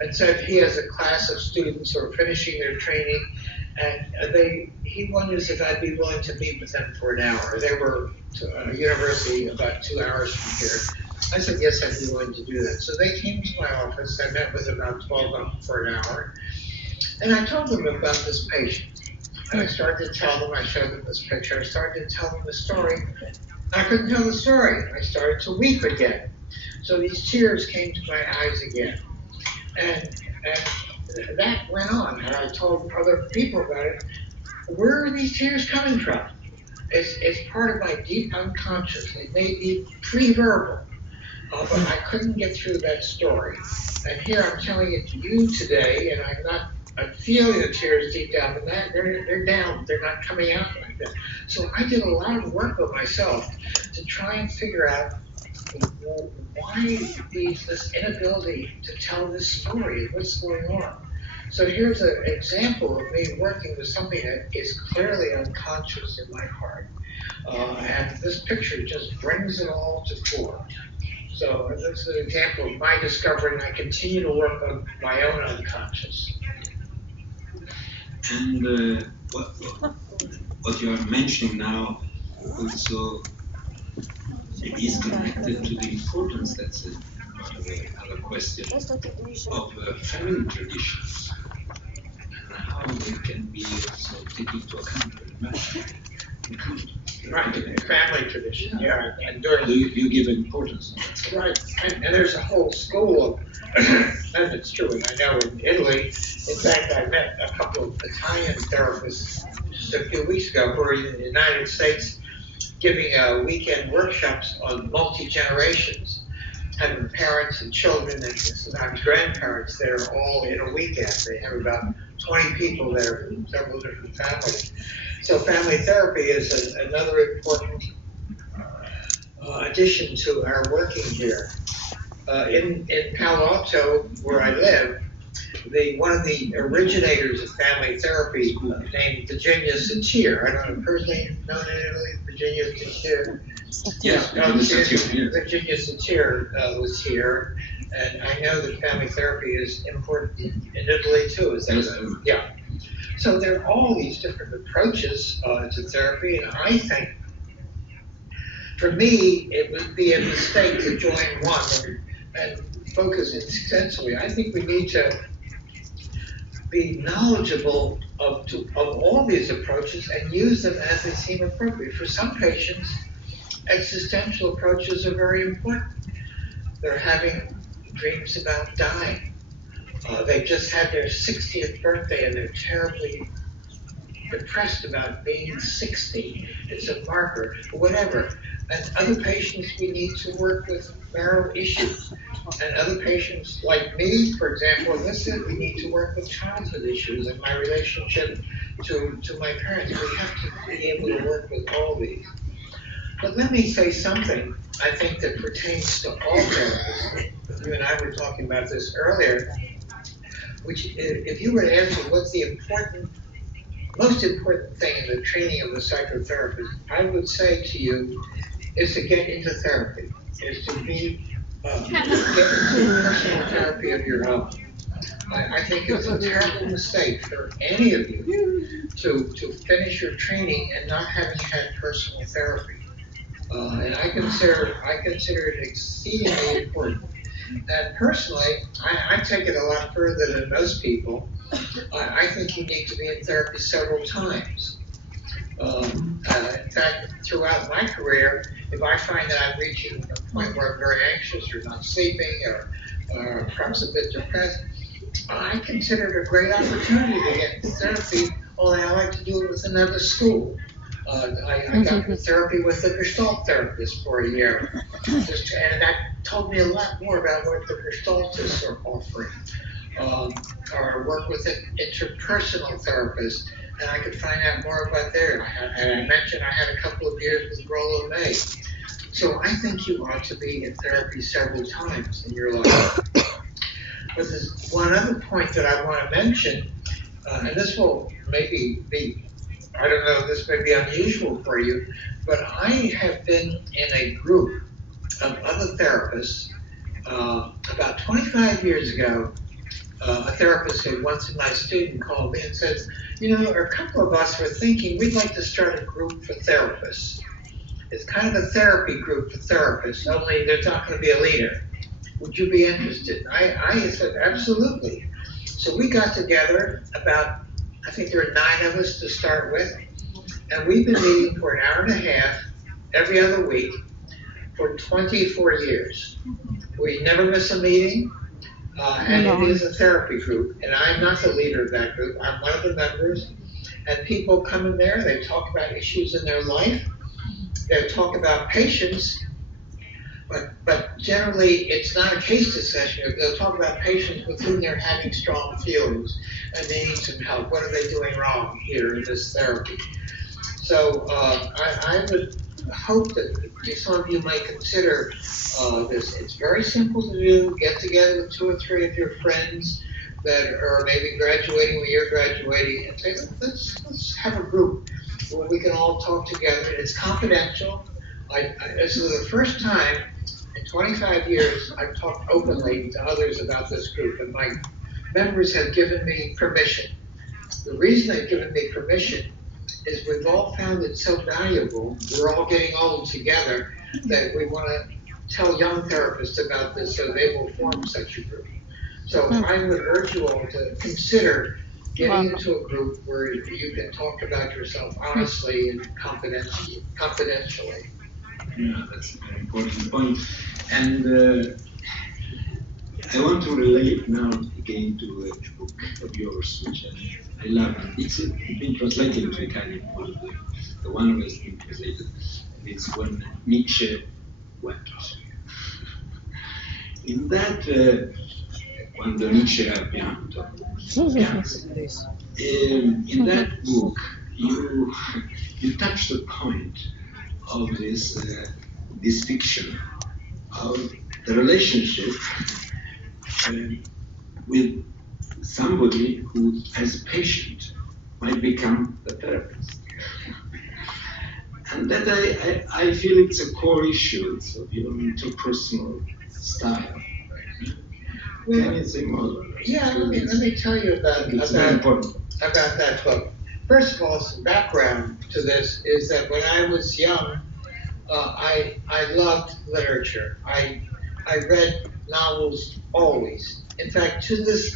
and said he has a class of students who are finishing their training, and he wonders if I'd be willing to meet with them for an hour. They were to a university about 2 hours from here. I said, yes, I'd be willing to do that. So they came to my office. I met with about 12 of them for an hour. And I told them about this patient. And I started to tell them, I showed them this picture. I started to tell them the story. I couldn't tell the story. I started to weep again. So these tears came to my eyes again. And that went on. And I told other people about it. Where are these tears coming from? It's part of my deep unconscious. It may be pre-verbal. But I couldn't get through that story. And here I'm telling it to you today, and I'm feeling the tears deep down, but they're down. They're not coming out like that. So I did a lot of work with myself to try and figure out why this inability to tell this story, what's going on. So here's an example of me working with something that is clearly unconscious in my heart. And this picture just brings it all to fore. So this is an example of my discovery, and I continue to work on my own unconscious. And what you are mentioning now also is connected to the importance, that's another question, of family traditions and how they can be also taken into account very much. Right, family tradition, yeah. And you give importance on that. Right, and there's a whole school of, and it's true, and I know in Italy, in fact, I met a couple of Italian therapists just a few weeks ago who are in the United States giving weekend workshops on multi-generations, having parents and children and sometimes grandparents there all in a weekend. They have about 20 people there from several different families. So family therapy is another important addition to our working here. In Palo Alto, where I live, one of the originators of family therapy named Virginia Satir. I don't know, personally known in Italy, Virginia Satir. Yes, Virginia Satir was here, and I know that family therapy is important in Italy too. Is that yeah. So there are all these different approaches to therapy, and I think, for me, it would be a mistake to join one and focus extensively. I think we need to be knowledgeable of all these approaches and use them as they seem appropriate. For some patients, existential approaches are very important. They're having dreams about dying. They just had their 60th birthday and they're terribly depressed about being 60. It's a marker, whatever. And other patients, we need to work with marital issues. And other patients, like me, for example, we need to work with childhood issues and my relationship to my parents. We have to be able to work with all these. But let me say something, I think, that pertains to all therapists. You and I were talking about this earlier, which, if you were to answer what's the most important thing in the training of the psychotherapist, I would say to you, is to get into therapy, is to get into personal therapy of your own. I think it's a terrible mistake for any of you to finish your training and not having had personal therapy. And I consider it exceedingly important. And personally, I take it a lot further than most people. I think you need to be in therapy several times. In fact, throughout my career, if I find that I'm reaching a point where I'm very anxious or not sleeping or perhaps a bit depressed, I consider it a great opportunity to get into therapy, although I like to do it with another school. I got into therapy with a Gestalt therapist for a year, and that told me a lot more about what the Gestaltists are offering. Or work with an interpersonal therapist, and I could find out more about there. And I mentioned I had a couple of years with Rollo May. So I think you ought to be in therapy several times in your life. But there's one other point that I want to mention, and this will maybe be, I don't know, this may be unusual for you, but I have been in a group of other therapists. About 25 years ago, a therapist who once my student called me and says, you know, a couple of us were thinking we'd like to start a group for therapists. It's kind of a therapy group for therapists, only there's not going to be a leader. Would you be interested? I said, absolutely. So we got together about, I think there were 9 of us to start with, and we've been meeting for an hour and a half every other week for 24 years. We never miss a meeting. And it is a therapy group, and I'm not the leader of that group. I'm one of the members, and people come in there, they talk about issues in their life, they talk about patients, but generally it's not a case discussion. They'll talk about patients with whom they're having strong feelings, and they need some help. What are they doing wrong here in this therapy? So I would hope that some of you might consider this. It's very simple to do. Get together with 2 or 3 of your friends that are maybe graduating when you're graduating and say, let's have a group where we can all talk together. It's confidential. This is the first time in 25 years I've talked openly to others about this group, and my members have given me permission. The reason they've given me permission is we've all found it so valuable. We're all getting old together that we want to tell young therapists about this so they will form such a group. So I would urge you all to consider getting into a group where you can talk about yourself honestly and confidentially. Yeah, that's a very important point. And I want to relate now again to a book of yours, which I love. It's been translated into Italian, the one has been translated. And it's When Nietzsche Wept. In that, quando Nietzsche ha pianto, in that book, you touch the point of this fiction of the relationship with somebody who, as a patient, might become the therapist. And that I feel it's a core issue of your interpersonal style. Well, Can you say more? Yeah, let me tell you about that book. First of all, some background to this is that when I was young, I loved literature. I read novels always. In fact, to this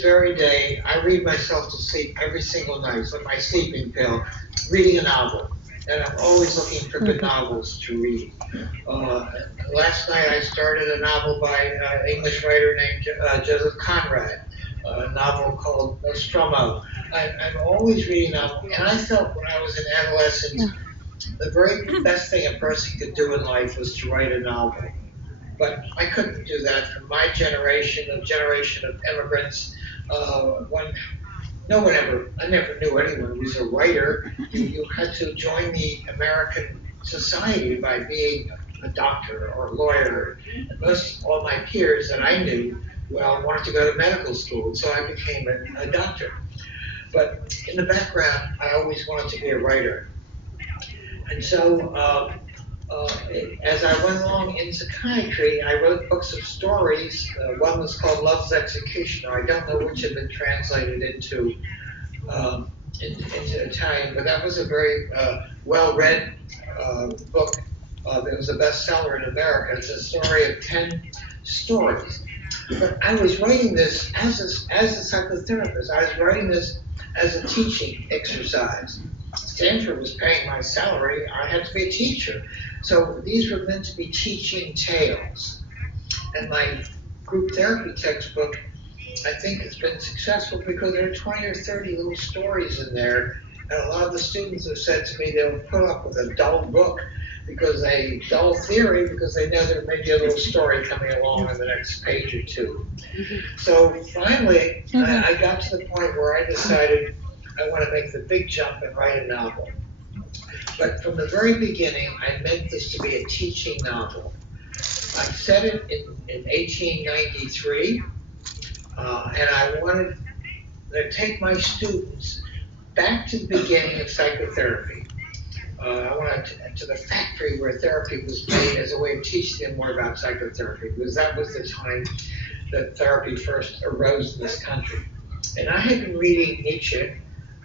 very day, I read myself to sleep every single night. It's like my sleeping pill, reading a novel. And I'm always looking for good novels to read. Last night I started a novel by an English writer named Joseph Conrad, a novel called Nostromo. I'm always reading novels, and I felt when I was in adolescence, the very best thing a person could do in life was to write a novel. But I couldn't do that for my generation, a generation of immigrants. I never knew anyone who was a writer. You had to join the American society by being a doctor or a lawyer. And all my peers that I knew, wanted to go to medical school, so I became a doctor. But in the background, I always wanted to be a writer. And so as I went along in psychiatry, I wrote books of stories. One was called Love's Executioner. I don't know which had been translated into Italian, but that was a very well-read book. It was a bestseller in America. It's a story of 10 stories. But I was writing this as a psychotherapist. I was writing this as a teaching exercise. Stanford was paying my salary. I had to be a teacher. So these were meant to be teaching tales. And my group therapy textbook, I think, has been successful because there are 20 or 30 little stories in there And a lot of the students have said to me they'll put up with a dull book because dull theory, because they know there may be a little story coming along on the next page or two. So finally, I got to the point where I decided I want to make the big jump and write a novel. But from the very beginning, I meant this to be a teaching novel. I said it in 1893, and I wanted to take my students back to the beginning of psychotherapy. I went to the factory where therapy was made as a way of teaching them more about psychotherapy, because that was the time that therapy first arose in this country. And I had been reading Nietzsche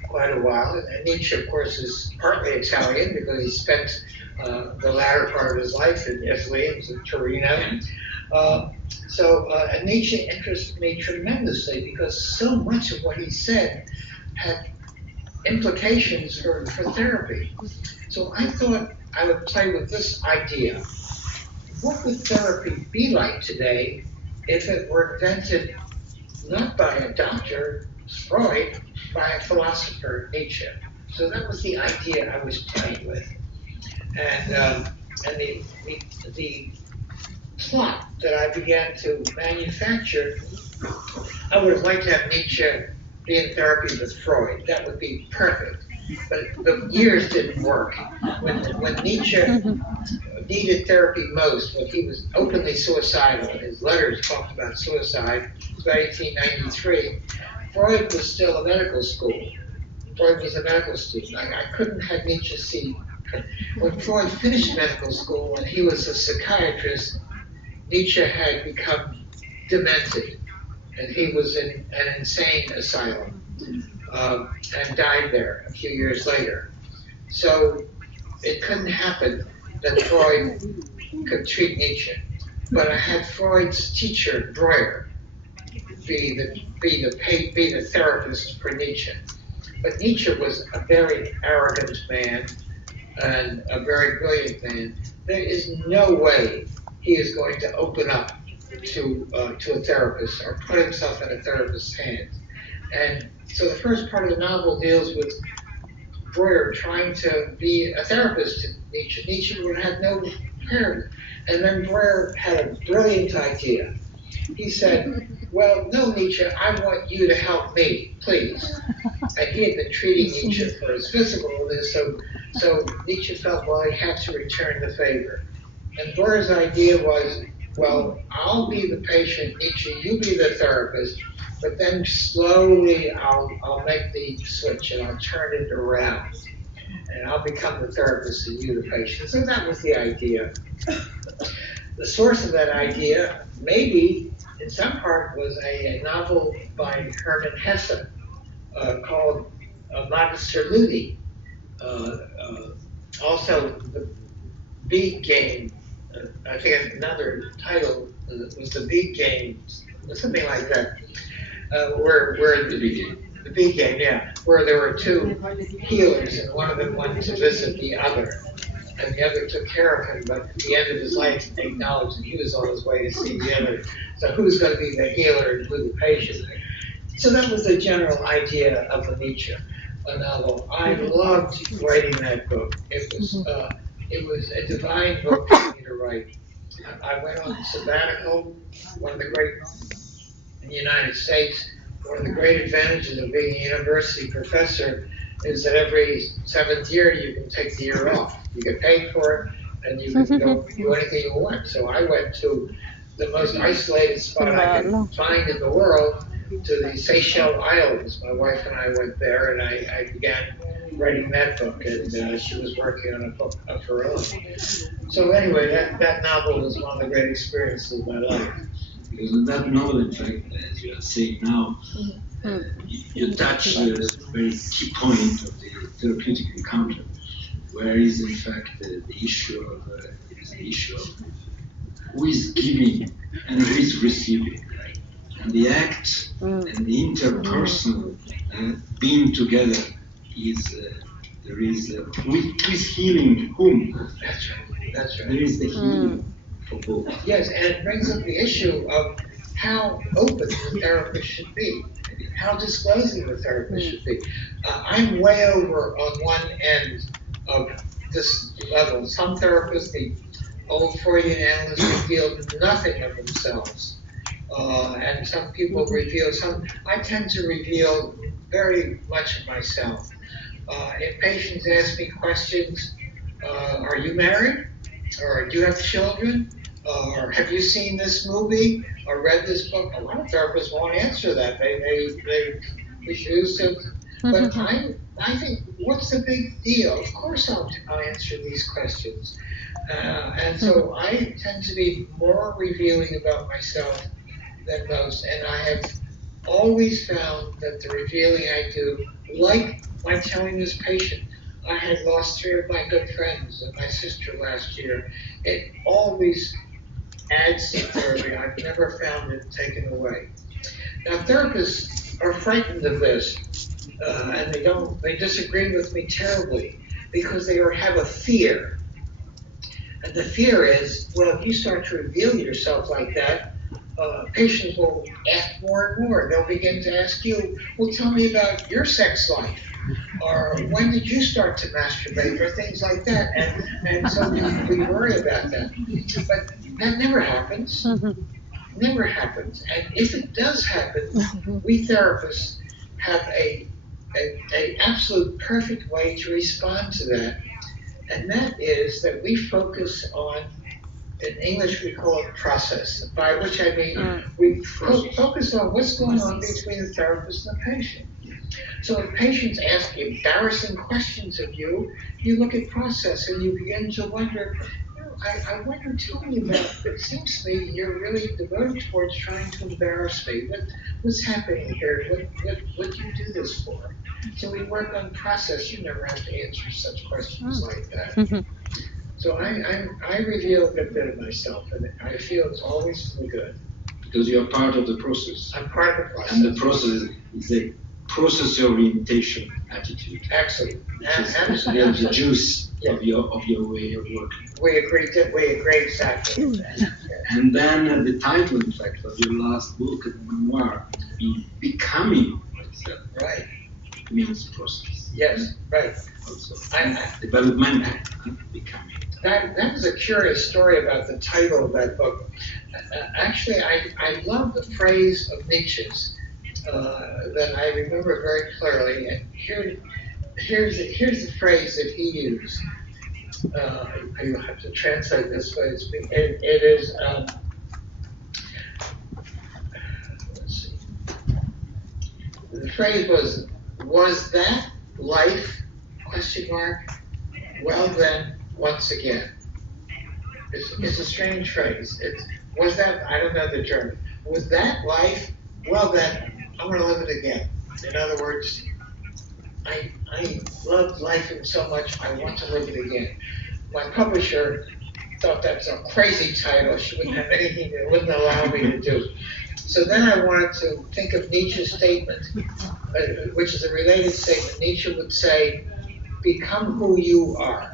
quite a while, and Nietzsche, of course, is partly Italian because he spent the latter part of his life in Italy, it was in Torino. And Nietzsche interested me tremendously because so much of what he said had implications for therapy. So I thought I would play with this idea. What would therapy be like today if it were invented not by a doctor, Freud, by a philosopher, Nietzsche? So that was the idea I was playing with. And the plot that I began to manufacture, I would have liked to have Nietzsche be in therapy with Freud. That would be perfect. But the years didn't work. When Nietzsche needed therapy most, when he was openly suicidal, his letters talked about suicide, it was about 1893, Freud was still a medical school. Freud was a medical student. I couldn't have Nietzsche see. When Freud finished medical school and he was a psychiatrist, Nietzsche had become demented, and he was in an insane asylum and died there a few years later. So it couldn't happen that Freud could treat Nietzsche. But I had Freud's teacher, Breuer, be the therapist for Nietzsche. But Nietzsche was a very arrogant man and a very brilliant man. There is no way he is going to open up to a therapist or put himself in a therapist's hands. And so the first part of the novel deals with Breuer trying to be a therapist to Nietzsche. Nietzsche would have no prayer. And then Breuer had a brilliant idea. He said, well, no, Nietzsche, I want you to help me, please. And he had been treating Nietzsche for his physical illness, so Nietzsche felt, well, he had to return the favor. And Breuer's idea was, well, I'll be the patient, Nietzsche, you be the therapist, but then slowly I'll make the switch and I'll turn it around. And I'll become the therapist and you the patient. So that was the idea. The source of that idea, maybe in some part, was a novel by Hermann Hesse called Magister Ludi. Also, the Beat Game, I think another title was the Beat Game, something like that, where the Beat Game, yeah, where there were two healers and one of them wanted to visit the other. And the other took care of him, but at the end of his life, he acknowledged that he was on his way to see the other. So who's going to be the healer and who the patient? So that was the general idea of the Nietzsche novel. I loved writing that book. It was a divine book for me to write. I went on sabbatical. One of the great, in the United States, one of the great advantages of being a university professor is that every 7th year you can take the year off. You get paid for it, and you can go do anything you want. So I went to the most isolated spot I could find in the world, to the Seychelles Islands. My wife and I went there, and I began writing that book, and she was working on a book of her own. So anyway, that novel was one of the great experiences of my life. Because in that novel, in fact, as you are saying now, you touch the very key point of the therapeutic encounter, where is in fact the issue of who is giving and who is receiving, right? And the act and the interpersonal being together is who is healing whom? That's right. There is the healing for both. Yes, and it brings up the issue of how open the therapist should be, how disclosing the therapist should be. I'm way over on one end of this level. Some therapists, the old Freudian analysts, reveal nothing of themselves. And some people reveal some. I tend to reveal very much of myself. If patients ask me questions, are you married? Or do you have children? Or have you seen this movie or read this book? A lot of therapists won't answer that. They refuse to. But I think, what's the big deal? Of course I'll answer these questions. And so I tend to be more revealing about myself than most. And I have always found that the revealing I do, like my telling this patient, I had lost 3 of my good friends and my sister last year. It always adds to therapy. I've never found it taken away. Now, therapists are frightened of this, and they disagree with me terribly because they have a fear. And the fear is, well, if you start to reveal yourself like that, patients will ask more and more. They'll begin to ask you, well, tell me about your sex life. Or when did you start to masturbate, or things like that. And so we worry about that. But that never happens. Never happens. And if it does happen, we therapists have a absolute perfect way to respond to that. And that is that we focus on, in English we call it process, by which I mean we focus on what's going on between the therapist and the patient. So if patients ask embarrassing questions of you, you look at process and you begin to wonder, I wonder, tell me about, it seems to me you're really devoted towards trying to embarrass me. What's happening here? What do you do this for? So we work on process. You never have to answer such questions like that. So I reveal a good bit of myself, and I feel it's always for the good. Because you're part of the process. I'm part of the process. And the process is a process orientation attitude. Excellent. Which is the juice of your way of working. We agree exactly with that. And then the title, in fact, of your last book, Memoir, Becoming Myself. Right. Means process. Yes, right. Also, developmental, becoming. That is a curious story about the title of that book. Actually, I love the phrase of Nietzsche's that I remember very clearly. And here's the phrase that he used. I have to translate this way. It is. Let's see. The phrase was that life? ? Well then, once again. It's a strange phrase. Was that, I don't know the German. Was that life? Well then, I'm going to live it again. In other words, I loved life so much, I want to live it again. My publisher thought that's a crazy title. She wouldn't have anything that wouldn't allow me to do. So then I wanted to think of Nietzsche's statement, which is a related statement. Nietzsche would say, become who you are.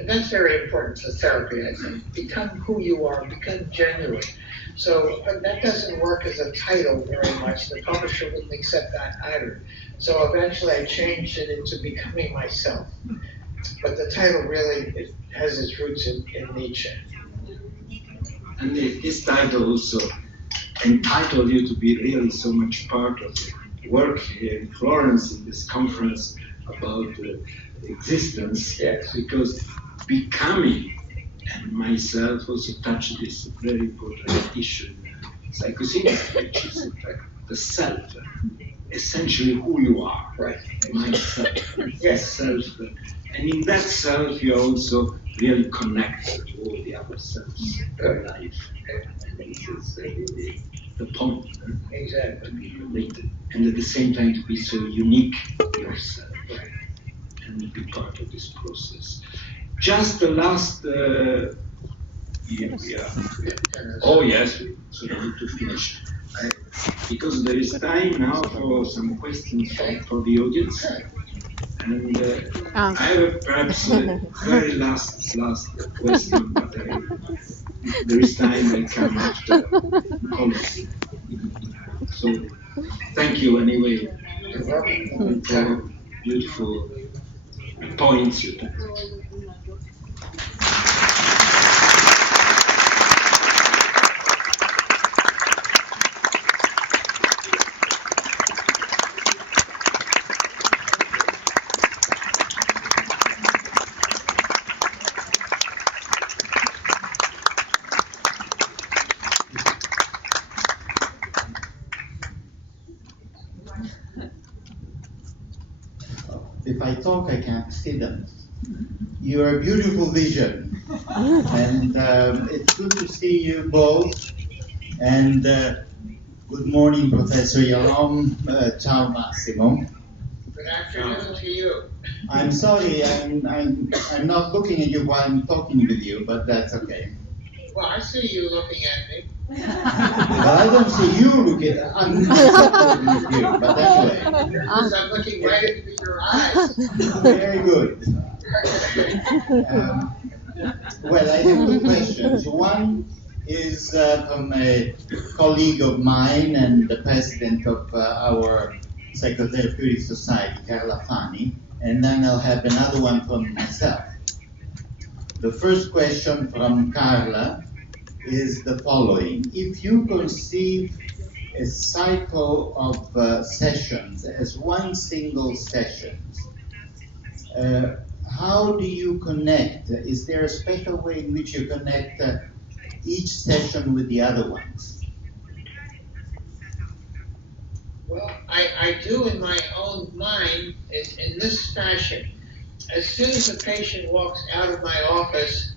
And that's very important for therapy, I think. Become who you are, become genuine. So, but that doesn't work as a title very much. The publisher wouldn't accept that either. So eventually I changed it into Becoming Myself. But the title really has its roots in Nietzsche. And this title also entitled you to be really so much part of the work here in Florence in this conference about existence. Yes. Because becoming and myself also touch this very important issue in psychotherapy, which is in fact the self, essentially who you are. Right. Myself. Yes. Self. And in that self, you're also really connected to all the other selves of life. And this is the point. Exactly. To be related. And at the same time to be so unique yourself. Right. And be part of this process. Just the last Oh yes, we need to finish. Because there is time now for some questions for the audience. And I have perhaps a very last question, but there is time I come after policy. So thank you anyway for beautiful points you took. If I talk, I can't see them. You're a beautiful vision, and it's good to see you both. And good morning, Professor Yalom. Ciao, Massimo. Good afternoon to you. I'm sorry, I'm not looking at you while I'm talking with you, but that's okay. Well, I see you looking at me. But I don't see you looking. I'm not looking at you, but anyway. Because I'm looking right into your eyes. Very good. Well, I have two questions. One is from a colleague of mine and the president of our Psychotherapeutic Society, Carla Fani, and then I'll have another one from myself. The first question from Carla is the following. If you conceive a cycle of sessions as one single session, how do you connect? Is there a special way in which you connect each session with the other ones? Well, I do in my own mind in this fashion. As soon as the patient walks out of my office,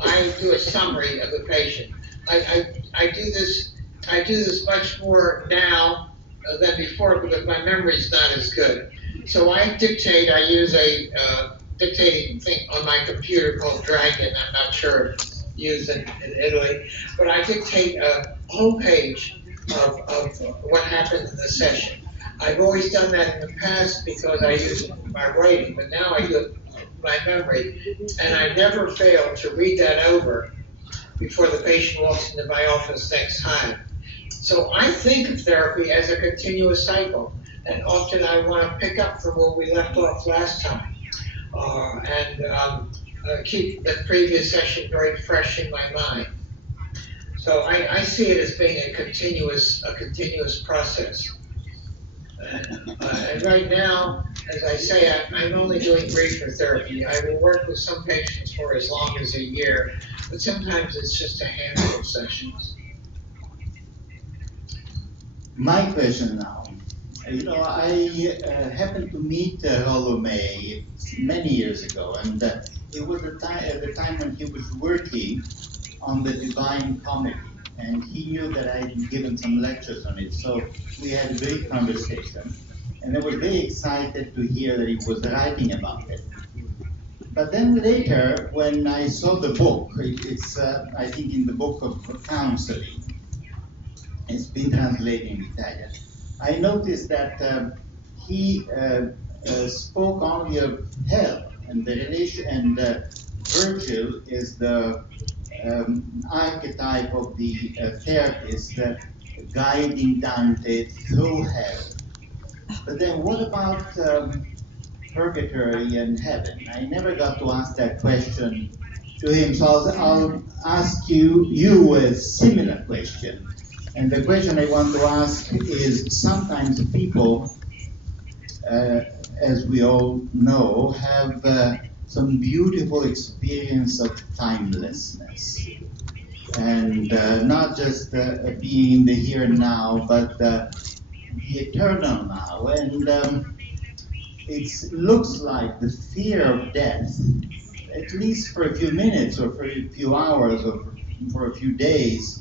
I do a summary of the patient. I do this much more now than before because my memory's not as good. So I use a dictating thing on my computer called Dragon. I'm not sure if it's used in Italy, but I dictate a whole page of what happened in the session. I've always done that in the past because I use it in my writing, but now I do it in my memory, and I never fail to read that over before the patient walks into my office next time. So I think of therapy as a continuous cycle, and often I want to pick up from where we left off last time, and keep the previous session very fresh in my mind. So I see it as being a continuous process. And right now, as I say, I'm only doing briefer therapy. I will work with some patients for as long as a year, but sometimes it's just a handful of sessions. My question now. I happened to meet Rollo May many years ago, and it was at the time when he was working on the Divine Comedy, and he knew that I had given some lectures on it, so we had a great conversation, and I was very excited to hear that he was writing about it. But then later, when I saw the book, it's I think in the book of counseling, it's been translated in Italian, I noticed that he spoke only of hell and the relation, and Virgil is the archetype of the therapist guiding Dante through hell. But then what about purgatory and heaven? I never got to ask that question to him, so I'll ask you a similar question. And the question I want to ask is, sometimes people, as we all know, have some beautiful experience of timelessness. And not just being in the here and now, but the eternal now. And it looks like the fear of death, at least for a few minutes or for a few hours or for a few days,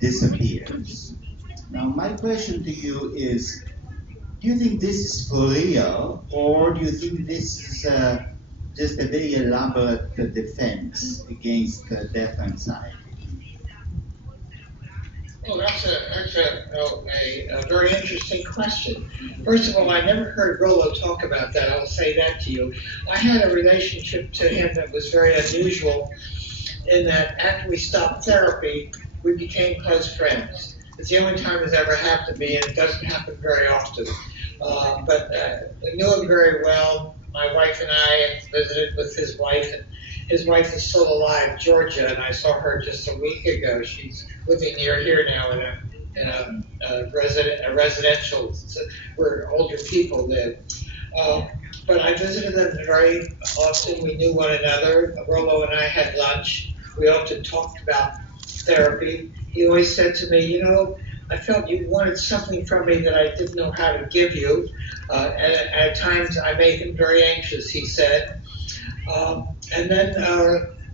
disappears. Now, my question to you is, do you think this is for real, or do you think this is just a very elaborate defense against death anxiety? Well, that's a very interesting question. First of all, I never heard Rollo talk about that. I'll say that to you. I had a relationship to him that was very unusual in that after we stopped therapy, we became close friends. It's the only time it's ever happened to me, and it doesn't happen very often. But I knew him very well. My wife and I visited with his wife, and his wife is still alive, Georgia, and I saw her just a week ago. She's living near here now in a residential where older people live. But I visited them very often. We knew one another. Rollo and I had lunch. We often talked about therapy. He always said to me, you know, I felt you wanted something from me that I didn't know how to give you. At times I made him very anxious, he said. And then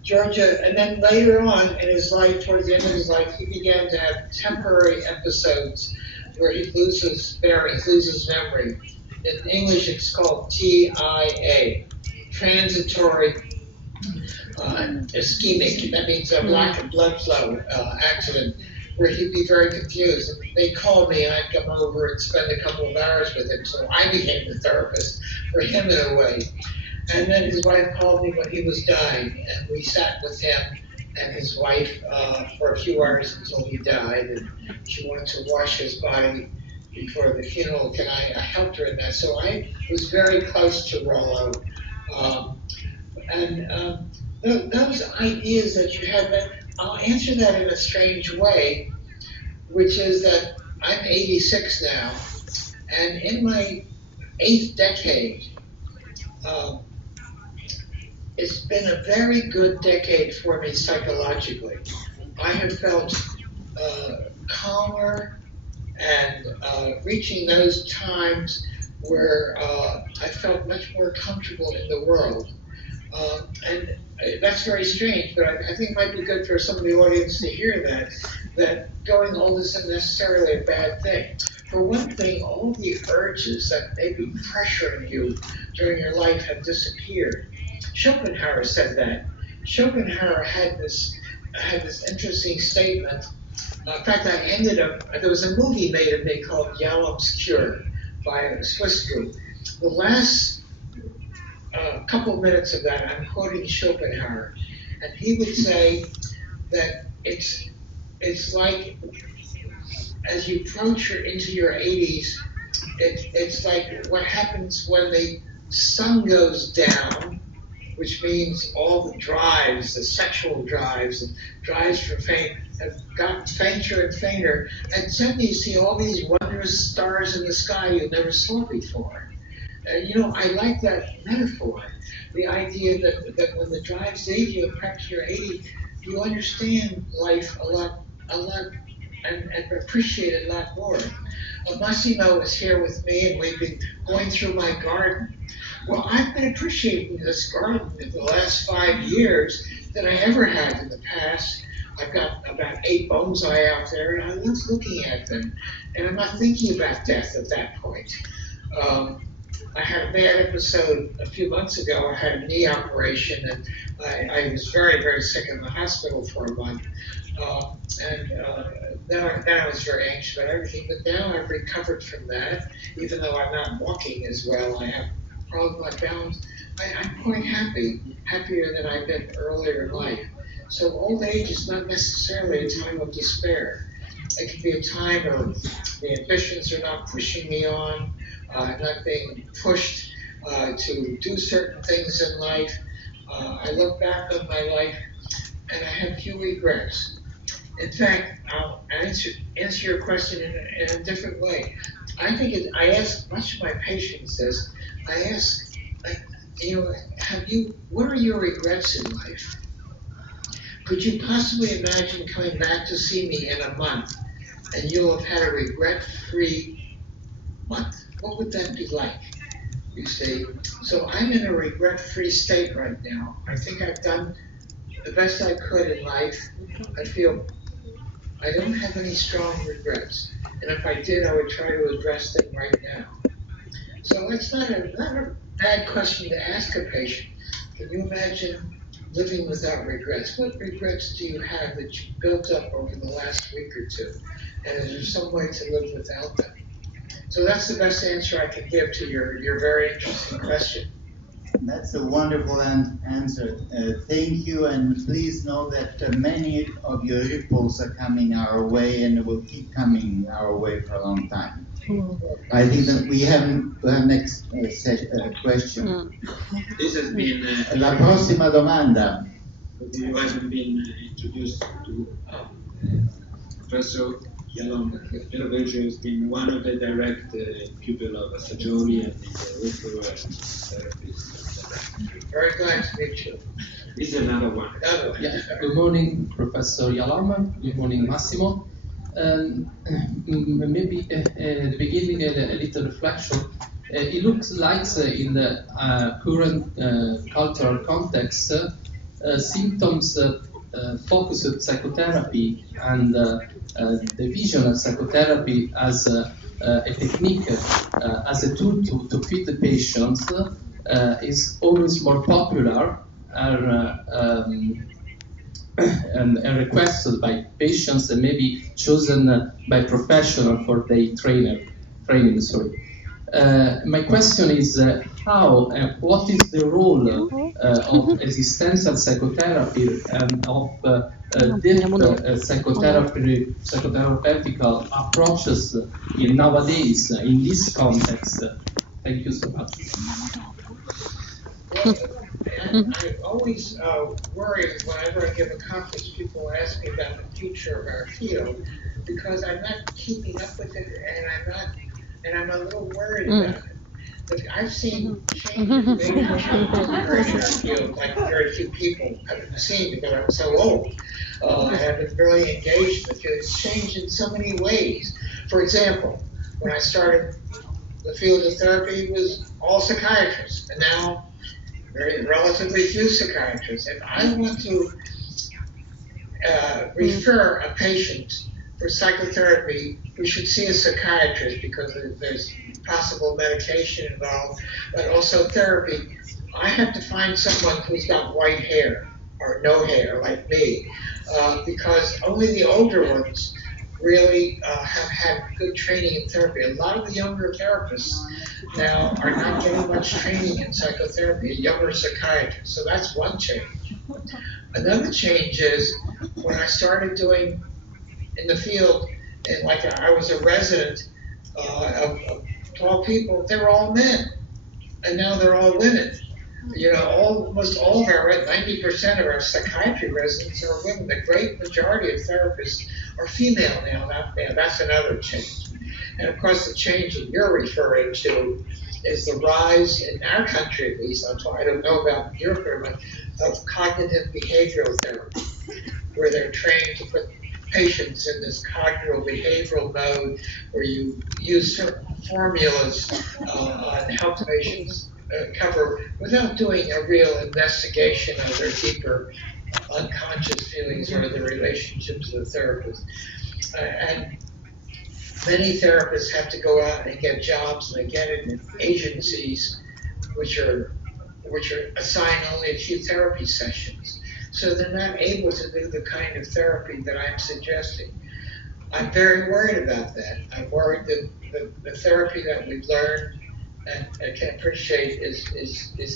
Georgia, and then later on in his life, towards the end of his life, he began to have temporary episodes where he loses memory. In English, it's called TIA, transitory ischemic. That means a lack of blood flow accident, where he'd be very confused. They'd call me, and I'd come over and spend a couple of hours with him. So I became the therapist for him in a way. And then his wife called me when he was dying, and we sat with him and his wife for a few hours until he died. And she wanted to wash his body before the funeral. I helped her in that. So I was very close to Rollo. Those ideas that you have, I'll answer that in a strange way, which is that I'm 86 now, and in my 8th decade, it's been a very good decade for me psychologically. I have felt calmer and reaching those times where I felt much more comfortable in the world. And that's very strange, but I think it might be good for some of the audience to hear that going old isn't necessarily a bad thing. For one thing, all the urges that may be pressuring you during your life have disappeared. Schopenhauer said that. Schopenhauer had this interesting statement. In fact, there was a movie made of me called Yalom's Cure by a Swiss group. The last couple of minutes of that, I'm quoting Schopenhauer, and he would say that it's like as you approach into your 80s, it's like what happens when the sun goes down, which means all the drives, the sexual drives, and drives for fame have gotten fainter and fainter, and suddenly you see all these wondrous stars in the sky you never saw before. I like that metaphor, the idea that when the drives lead you, and perhaps you're 80, you understand life a lot, and appreciate it a lot more. Massimo is here with me, and we've been going through my garden. Well, I've been appreciating this garden in the last 5 years than I ever have in the past. I've got about 8 bonsai out there, and I love looking at them, and I'm not thinking about death at that point. I had a bad episode a few months ago. I had a knee operation, and I was very, very sick in the hospital for a month. Then I was very anxious about everything, but now I've recovered from that. Even though I'm not walking as well, I have problems with my balance. I'm quite happy, happier than I've been earlier in life. So old age is not necessarily a time of despair. It can be a time of the ambitions are not pushing me on, not being pushed to do certain things in life. I look back on my life and I have few regrets. In fact, I'll answer your question in a different way. I ask much of my patients this. I ask, what are your regrets in life? Could you possibly imagine coming back to see me in a month and you'll have had a regret-free month? What would that be like? You see, so I'm in a regret-free state right now. I think I've done the best I could in life. I feel I don't have any strong regrets, and if I did, I would try to address them right now. So it's not a bad question to ask a patient. Can you imagine living without regrets? What regrets do you have that you built up over the last week or two? And is there some way to live without them? So that's the best answer I can give to your very interesting question. That's a wonderful answer. Thank you, and please know that many of your ripples are coming our way and will keep coming our way for a long time. I think that we have next question. This has been La prossima domanda. you haven't been introduced to Professor Yalom. Irvin has been one of the direct pupils of Sajoli and is also a therapist. Very glad to meet you. This is another one. Yeah. Good morning, Professor Yalom. Good morning, Massimo. Maybe at the beginning, a little reflection. It looks like in the current cultural context, symptoms focused psychotherapy and the vision of psychotherapy as a technique, as a tool to treat the patients is always more popular and requested by patients and maybe chosen by professionals for their training. My question is how and what is the role of existential psychotherapy and of psychotherapeutical approaches in nowadays in this context? Thank you so much. And I always worry whenever I give a conference, people ask me about the future of our field because I'm not keeping up with it, and I'm a little worried about it. But I've seen changes, major changes occurring in our field, like very few people have seen because I'm so old. I have been really engaged in the field. It's changed in so many ways. For example, when I started, the field of therapy was all psychiatrists, and now very relatively few psychiatrists. If I want to refer a patient for psychotherapy, we should see a psychiatrist because there's possible medication involved, but also therapy. I have to find someone who's got white hair or no hair like me, because only the older ones really have had good training in therapy. A lot of the younger therapists now are not getting much training in psychotherapy, younger psychiatrists. So that's one change. Another change is when I started doing in the field, and like I was a resident of 12 people, they were all men, and now they're all women. You know, almost all of our, 90% of our psychiatry residents are women. The great majority of therapists are female now, not male. That's another change. And of course, the change that you're referring to is the rise in our country, at least, I don't know about Europe, but of cognitive behavioral therapy, where they're trained to put patients in this cognitive behavioral mode where you use certain formulas and help the patients cover without doing a real investigation of their deeper unconscious feelings or the relationship to the therapist. And many therapists have to go out and get jobs, and they get it in agencies which are assigned only a few therapy sessions. So they're not able to do the kind of therapy that I'm suggesting. I'm very worried about that. I'm worried that the therapy that we've learned and can appreciate is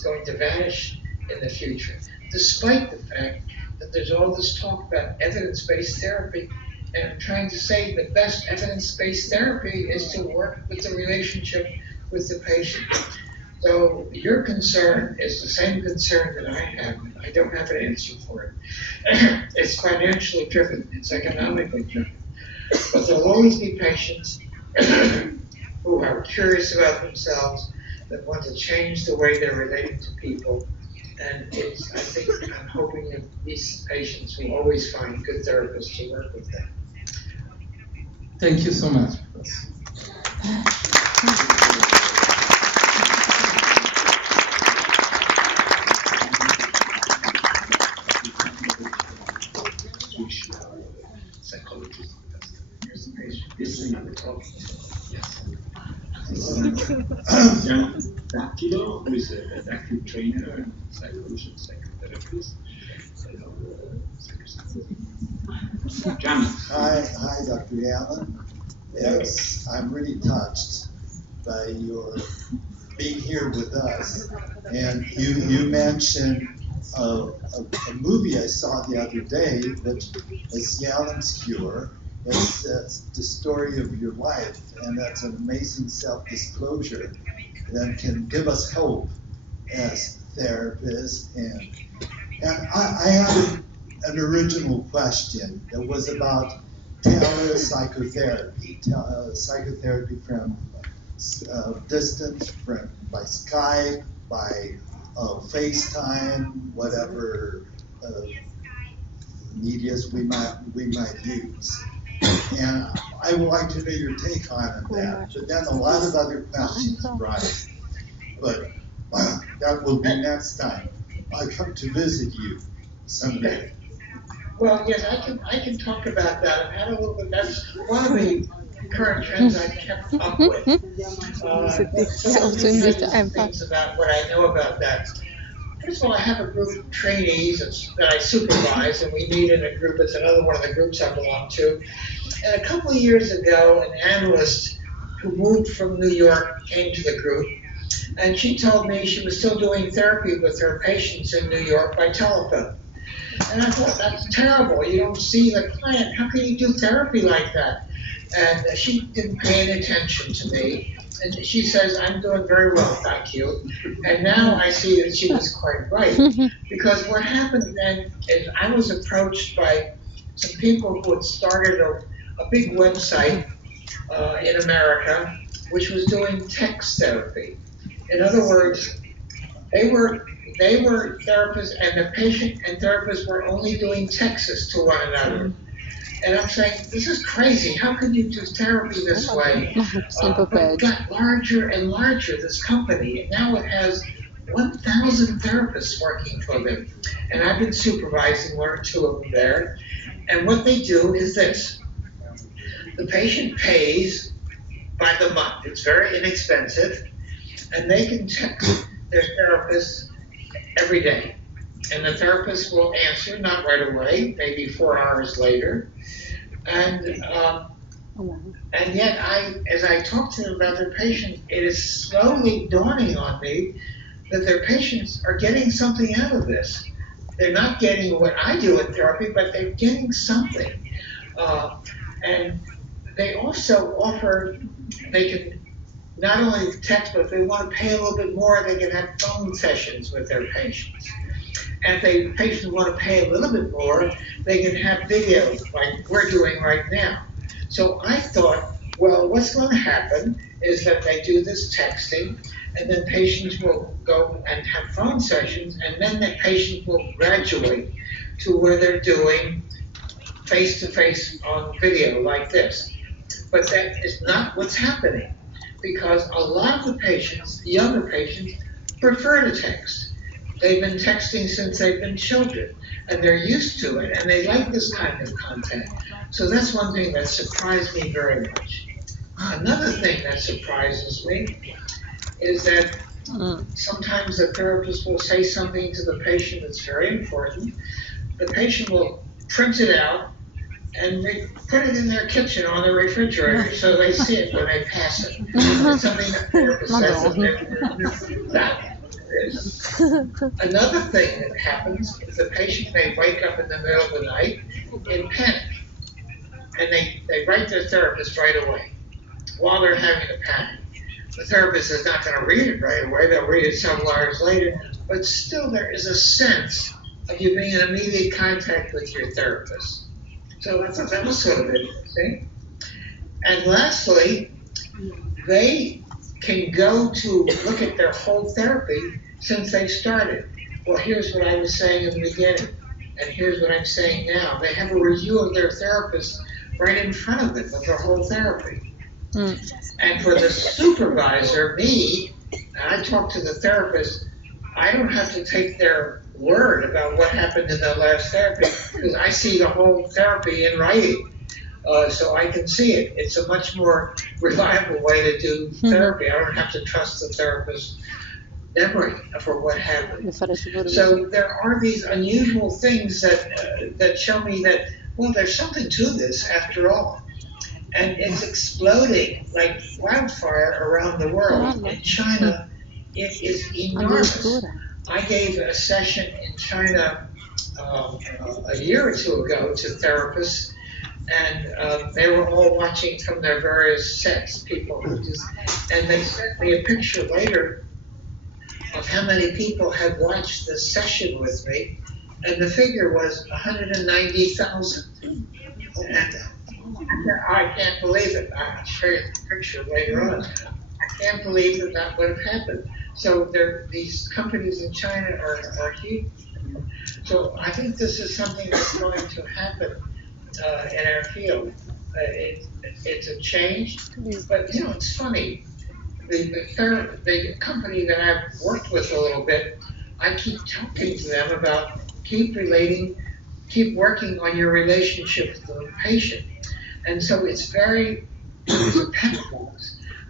going to vanish in the future, despite the fact that there's all this talk about evidence-based therapy. And I'm trying to say the best evidence-based therapy is to work with the relationship with the patient. So your concern is the same concern that I have. I don't have an answer for it. It's financially driven. It's economically driven. But there'll always be patients who are curious about themselves, that want to change the way they're relating to people. And I'm hoping that these patients will always find good therapists to work with them. Thank you so much. Psychologist. Here's the patient. This is another talking. Yes. Jan Dakido, who is an active trainer and psychologist, psychotherapist. Janet. Hi, Dr. Yalom. Yes, I'm really touched by your being here with us. And you mentioned a movie I saw the other day, which is Yalom's Cure. It's the story of your life, and that's an amazing self-disclosure that can give us hope as therapists. And I had an original question that was about telepsychotherapy, psychotherapy from distance, by Skype, by FaceTime, whatever medias we might use. And I would like to know your take on that. But then a lot of other questions arise. But that will be next time. I come to visit you someday. Well, yes, I can talk about that. I've had a little bit. That's one of the current trends I've kept up with. Things about what I know about that. First of all, I have a group of trainees that I supervise, and we meet in a group. It's another one of the groups I belong to. And a couple of years ago, an analyst who moved from New York came to the group, and she told me she was still doing therapy with her patients in New York by telephone. And I thought, that's terrible. You don't see the client. How can you do therapy like that? And she didn't pay any attention to me. And she says, I'm doing very well, thank you. And now I see that she was quite right. Because what happened then is I was approached by some people who had started a big website in America, which was doing text therapy. In other words, they were therapists, and the patient and therapist were only doing texts to one another. And I'm saying, this is crazy. How can you do therapy this way? But it got larger and larger, this company. And now it has 1,000 therapists working for them. And I've been supervising one or two of them there. And what they do is this. The patient pays by the month. It's very inexpensive. And they can text their therapist every day. And the therapist will answer, not right away, maybe 4 hours later. And yet, as I talk to them about their patients, it is slowly dawning on me that their patients are getting something out of this. They're not getting what I do in therapy, but they're getting something. And they also offer, they can not only text, but if they want to pay a little bit more, they can have phone sessions with their patients. And if the patients want to pay a little bit more, they can have videos like we're doing right now. So I thought, well, what's going to happen is that they do this texting, and then patients will go and have phone sessions, and then the patient will graduate to where they're doing face-to-face on video like this. But that is not what's happening, because a lot of the patients, the younger patients, prefer to text. They've been texting since they've been children, and they're used to it, and they like this kind of content. So that's one thing that surprised me very much. Another thing that surprises me is that sometimes the therapist will say something to the patient that's very important. The patient will print it out and put it in their kitchen on the refrigerator so they see it when they pass it. It's something the therapist says that is. Another thing that happens is the patient may wake up in the middle of the night in panic, and they write their therapist right away while they're having a panic. The therapist is not going to read it right away, they'll read it several hours later, but still there is a sense of you being in immediate contact with your therapist. So that was sort of interesting. And lastly, they can go to look at their whole therapy since they started. Well, here's what I was saying in the beginning, and here's what I'm saying now. They have a review of their therapist right in front of them of their whole therapy. And for the supervisor, me, I talk to the therapist, I don't have to take their word about what happened in the last therapy, because I see the whole therapy in writing. So I can see it. It's a much more reliable way to do therapy. I don't have to trust the therapist's memory for what happened. So there are these unusual things that show me that well, there's something to this after all. And it's exploding like wildfire around the world. In China, it is enormous. I gave a session in China a year or two ago to therapists, and they were all watching from their various sets, people who just, and they sent me a picture later of how many people had watched this session with me, and the figure was 190,000. And I can't believe it. I'll show you the picture later on. I can't believe that that would have happened. So these companies in China are huge. So I think this is something that's going to happen in our field. It's a change, but you know, it's funny. The company that I've worked with a little bit, I keep talking to them about keep working on your relationship with the patient. And so it's very dependable.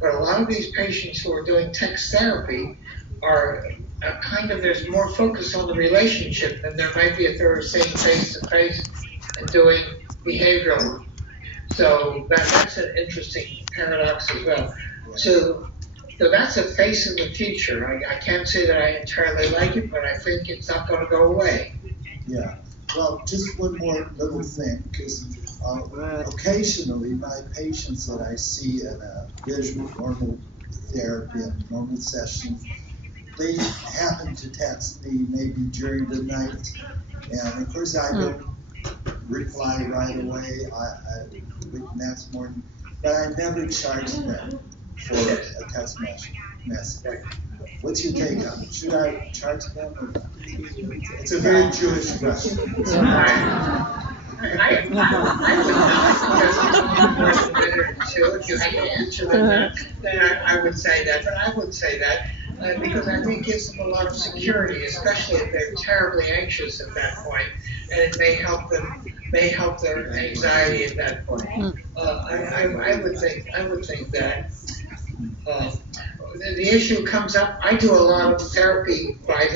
But a lot of these patients who are doing text therapy are there's more focus on the relationship than there might be if they were sitting face to face and doing behavioral. So that's an interesting paradox as well. So that's a face in the future. I can't say that I entirely like it, but I think it's not going to go away. Yeah. Well, just one more little thing, because occasionally my patients that I see in a visual normal therapy and normal session, they happen to text me maybe during the night, and of course I don't reply right away. I wait next morning, but I never charge them for a text message. What's your take on it? Should I charge them or not? It's a very Jewish question. I would not, because it's more than a minute or two. If you had to answer that, then I would say that. But I would say that because I think it gives them a lot of security, especially if they're terribly anxious at that point, and it may help their anxiety at that point. I would think that. The issue comes up. I do a lot of therapy by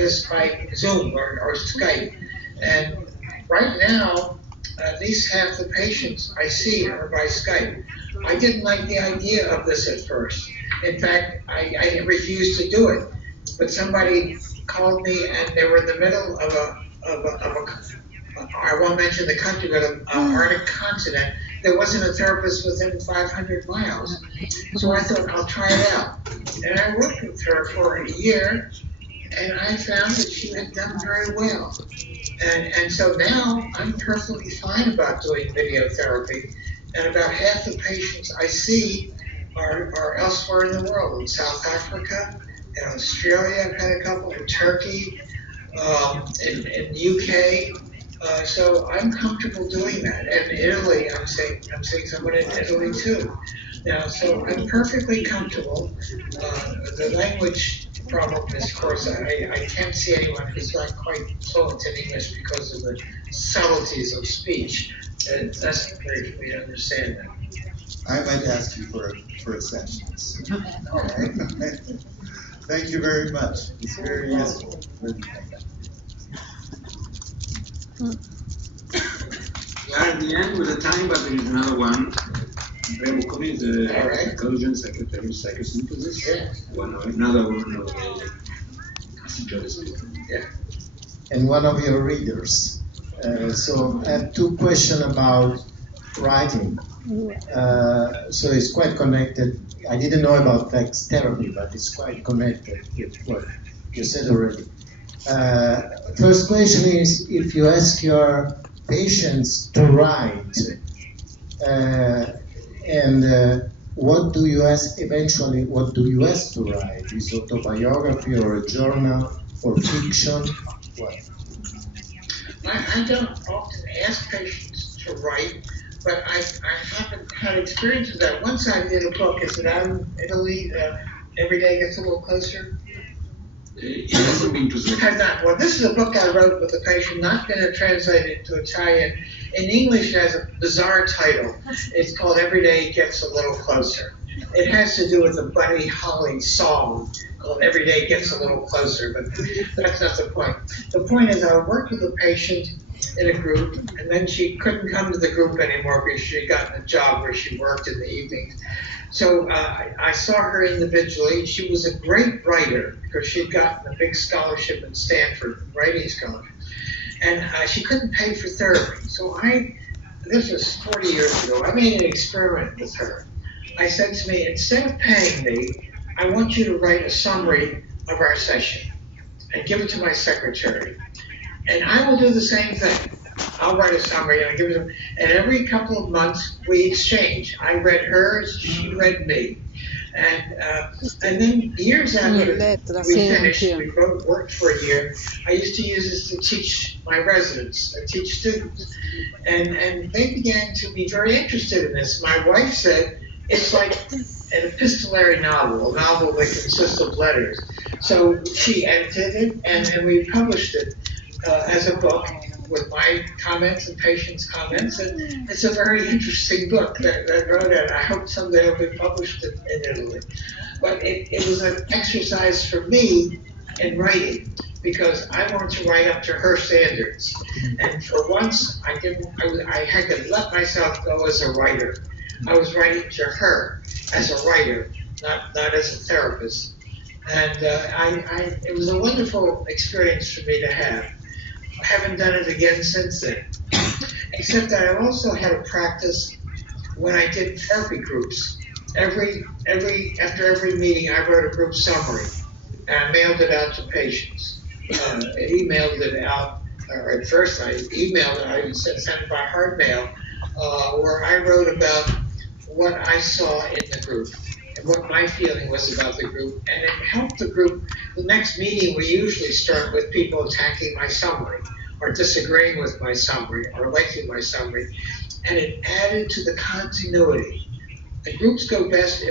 Zoom or Skype, and right now, at least half the patients I see are by Skype. I didn't like the idea of this at first. In fact, I refused to do it. But somebody called me, and they were in the middle of I won't mention the country, but an Arctic continent. There wasn't a therapist within 500 miles. So I thought, I'll try it out. And I worked with her for a year, and I found that she had done very well. And so now I'm perfectly fine about doing video therapy. And about half the patients I see are elsewhere in the world, in South Africa, in Australia, I've had a couple, in Turkey, in UK. So I'm comfortable doing that. And in Italy, I'm seeing someone in Italy too. Now, so I'm perfectly comfortable. The language problem is, of course, I can't see anyone who's not quite fluent in English because of the subtleties of speech. It's necessary for me to understand that. I might ask you for a session. Thank you very much. It's very useful. We are at the end with the time, but there is another one. Very commit the conclusion, psychosynthesis. Yeah. Another one of the Yeah. And one of your readers. So I have two questions about writing. So it's quite connected. I didn't know about text therapy, but it's quite connected with what you said already. First question is, if you ask your patients to write, what do you ask eventually? What do you ask to write? Is autobiography or a journal or fiction? What? I don't often ask patients to write, but I haven't had experience with that. Once I did a book, is it out in Italy? Every Day Gets a Little Closer. It hasn't been translated. Has not. Well, this is a book I wrote with a patient, not been translated into Italian. In English, it has a bizarre title. It's called Every Day Gets a Little Closer. It has to do with a Buddy Holly song called Every Day Gets a Little Closer, but that's not the point. The point is I worked with a patient in a group, and then she couldn't come to the group anymore because she had gotten a job where she worked in the evenings. So I saw her individually. She was a great writer because she had gotten a big scholarship at Stanford, writing scholarship, and she couldn't pay for therapy. So this was 40 years ago, I made an experiment with her. I said to me, instead of paying me, I want you to write a summary of our session and give it to my secretary. And I will do the same thing. I'll write a summary and I give it to her. And every couple of months we exchange. I read hers, she read me. And then years after we finished, we both worked for a year, I used to use this to teach my residents, teach students. And they began to be very interested in this. My wife said, it's like an epistolary novel, a novel that consists of letters. So she edited it, and we published it as a book with my comments and patients' comments. And it's a very interesting book that I wrote, and I hope someday it'll be published in Italy. But it was an exercise for me in writing, because I wanted to write up to her standards. And for once, I had to let myself go as a writer. I was writing to her as a writer, not as a therapist. And it was a wonderful experience for me to have. I haven't done it again since then. Except that I also had a practice when I did therapy groups. After every meeting, I wrote a group summary, and I mailed it out to patients. Emailed it out, or at first I emailed it, I sent it by hard mail, where I wrote about what I saw in the group and what my feeling was about the group, and it helped the group. The next meeting, we usually start with people attacking my summary, or disagreeing with my summary, or liking my summary, and it added to the continuity. The groups go best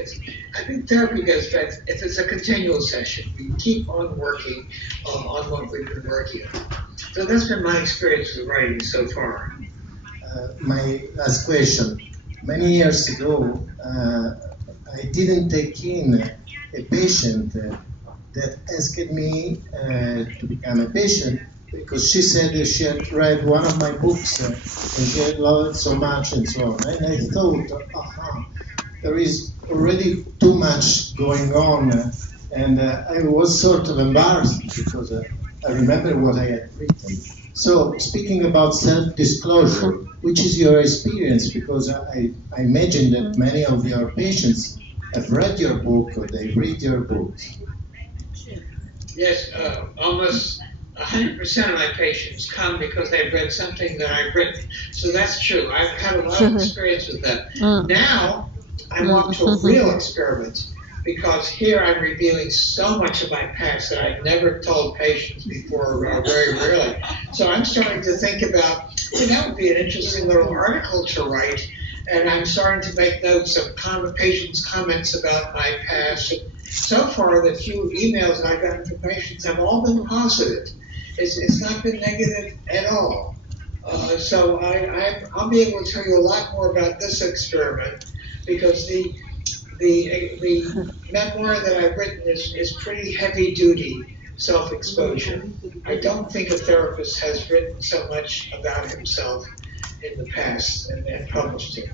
I think therapy goes best if it's a continual session. We keep on working on what we've been working on. So that's been my experience with writing so far. My last question. Many years ago, I didn't take in a patient that asked me to become a patient because she said that she had read one of my books and she had loved it so much and so on. And I thought, there is already too much going on, and I was sort of embarrassed because I remember what I had written. So, speaking about self-disclosure, which is your experience? Because I imagine that many of your patients have read your book or they read your books. Yes, almost 100% of my patients come because they've read something that I've written. So that's true. I've had a lot of experience with that. Now, I want to a real experiment, because here I'm revealing so much of my past that I've never told patients before, very rarely. So I'm starting to think about, that would be an interesting little article to write, and I'm starting to make notes of patients' comments about my past. And so far, the few emails I've gotten from patients have all been positive. It's not been negative at all. So I'll be able to tell you a lot more about this experiment, because the memoir that I've written is pretty heavy-duty self-exposure. I don't think a therapist has written so much about himself in the past and published it.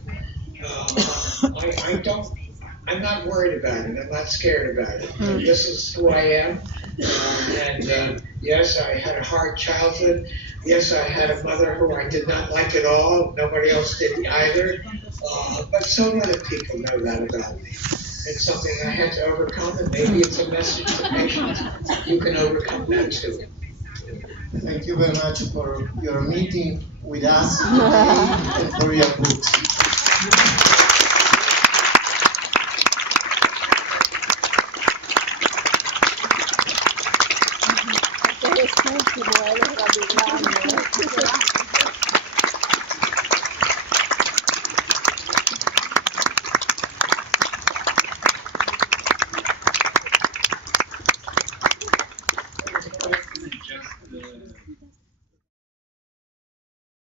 I'm not worried about it. I'm not scared about it. This is who I am. Yes, I had a hard childhood. Yes, I had a mother who I did not like at all. Nobody else did either. But so many people know that about me. It's something I had to overcome, and maybe it's a message to patients. You can overcome that too. Thank you very much for your meeting with us today and for your books. Interessante,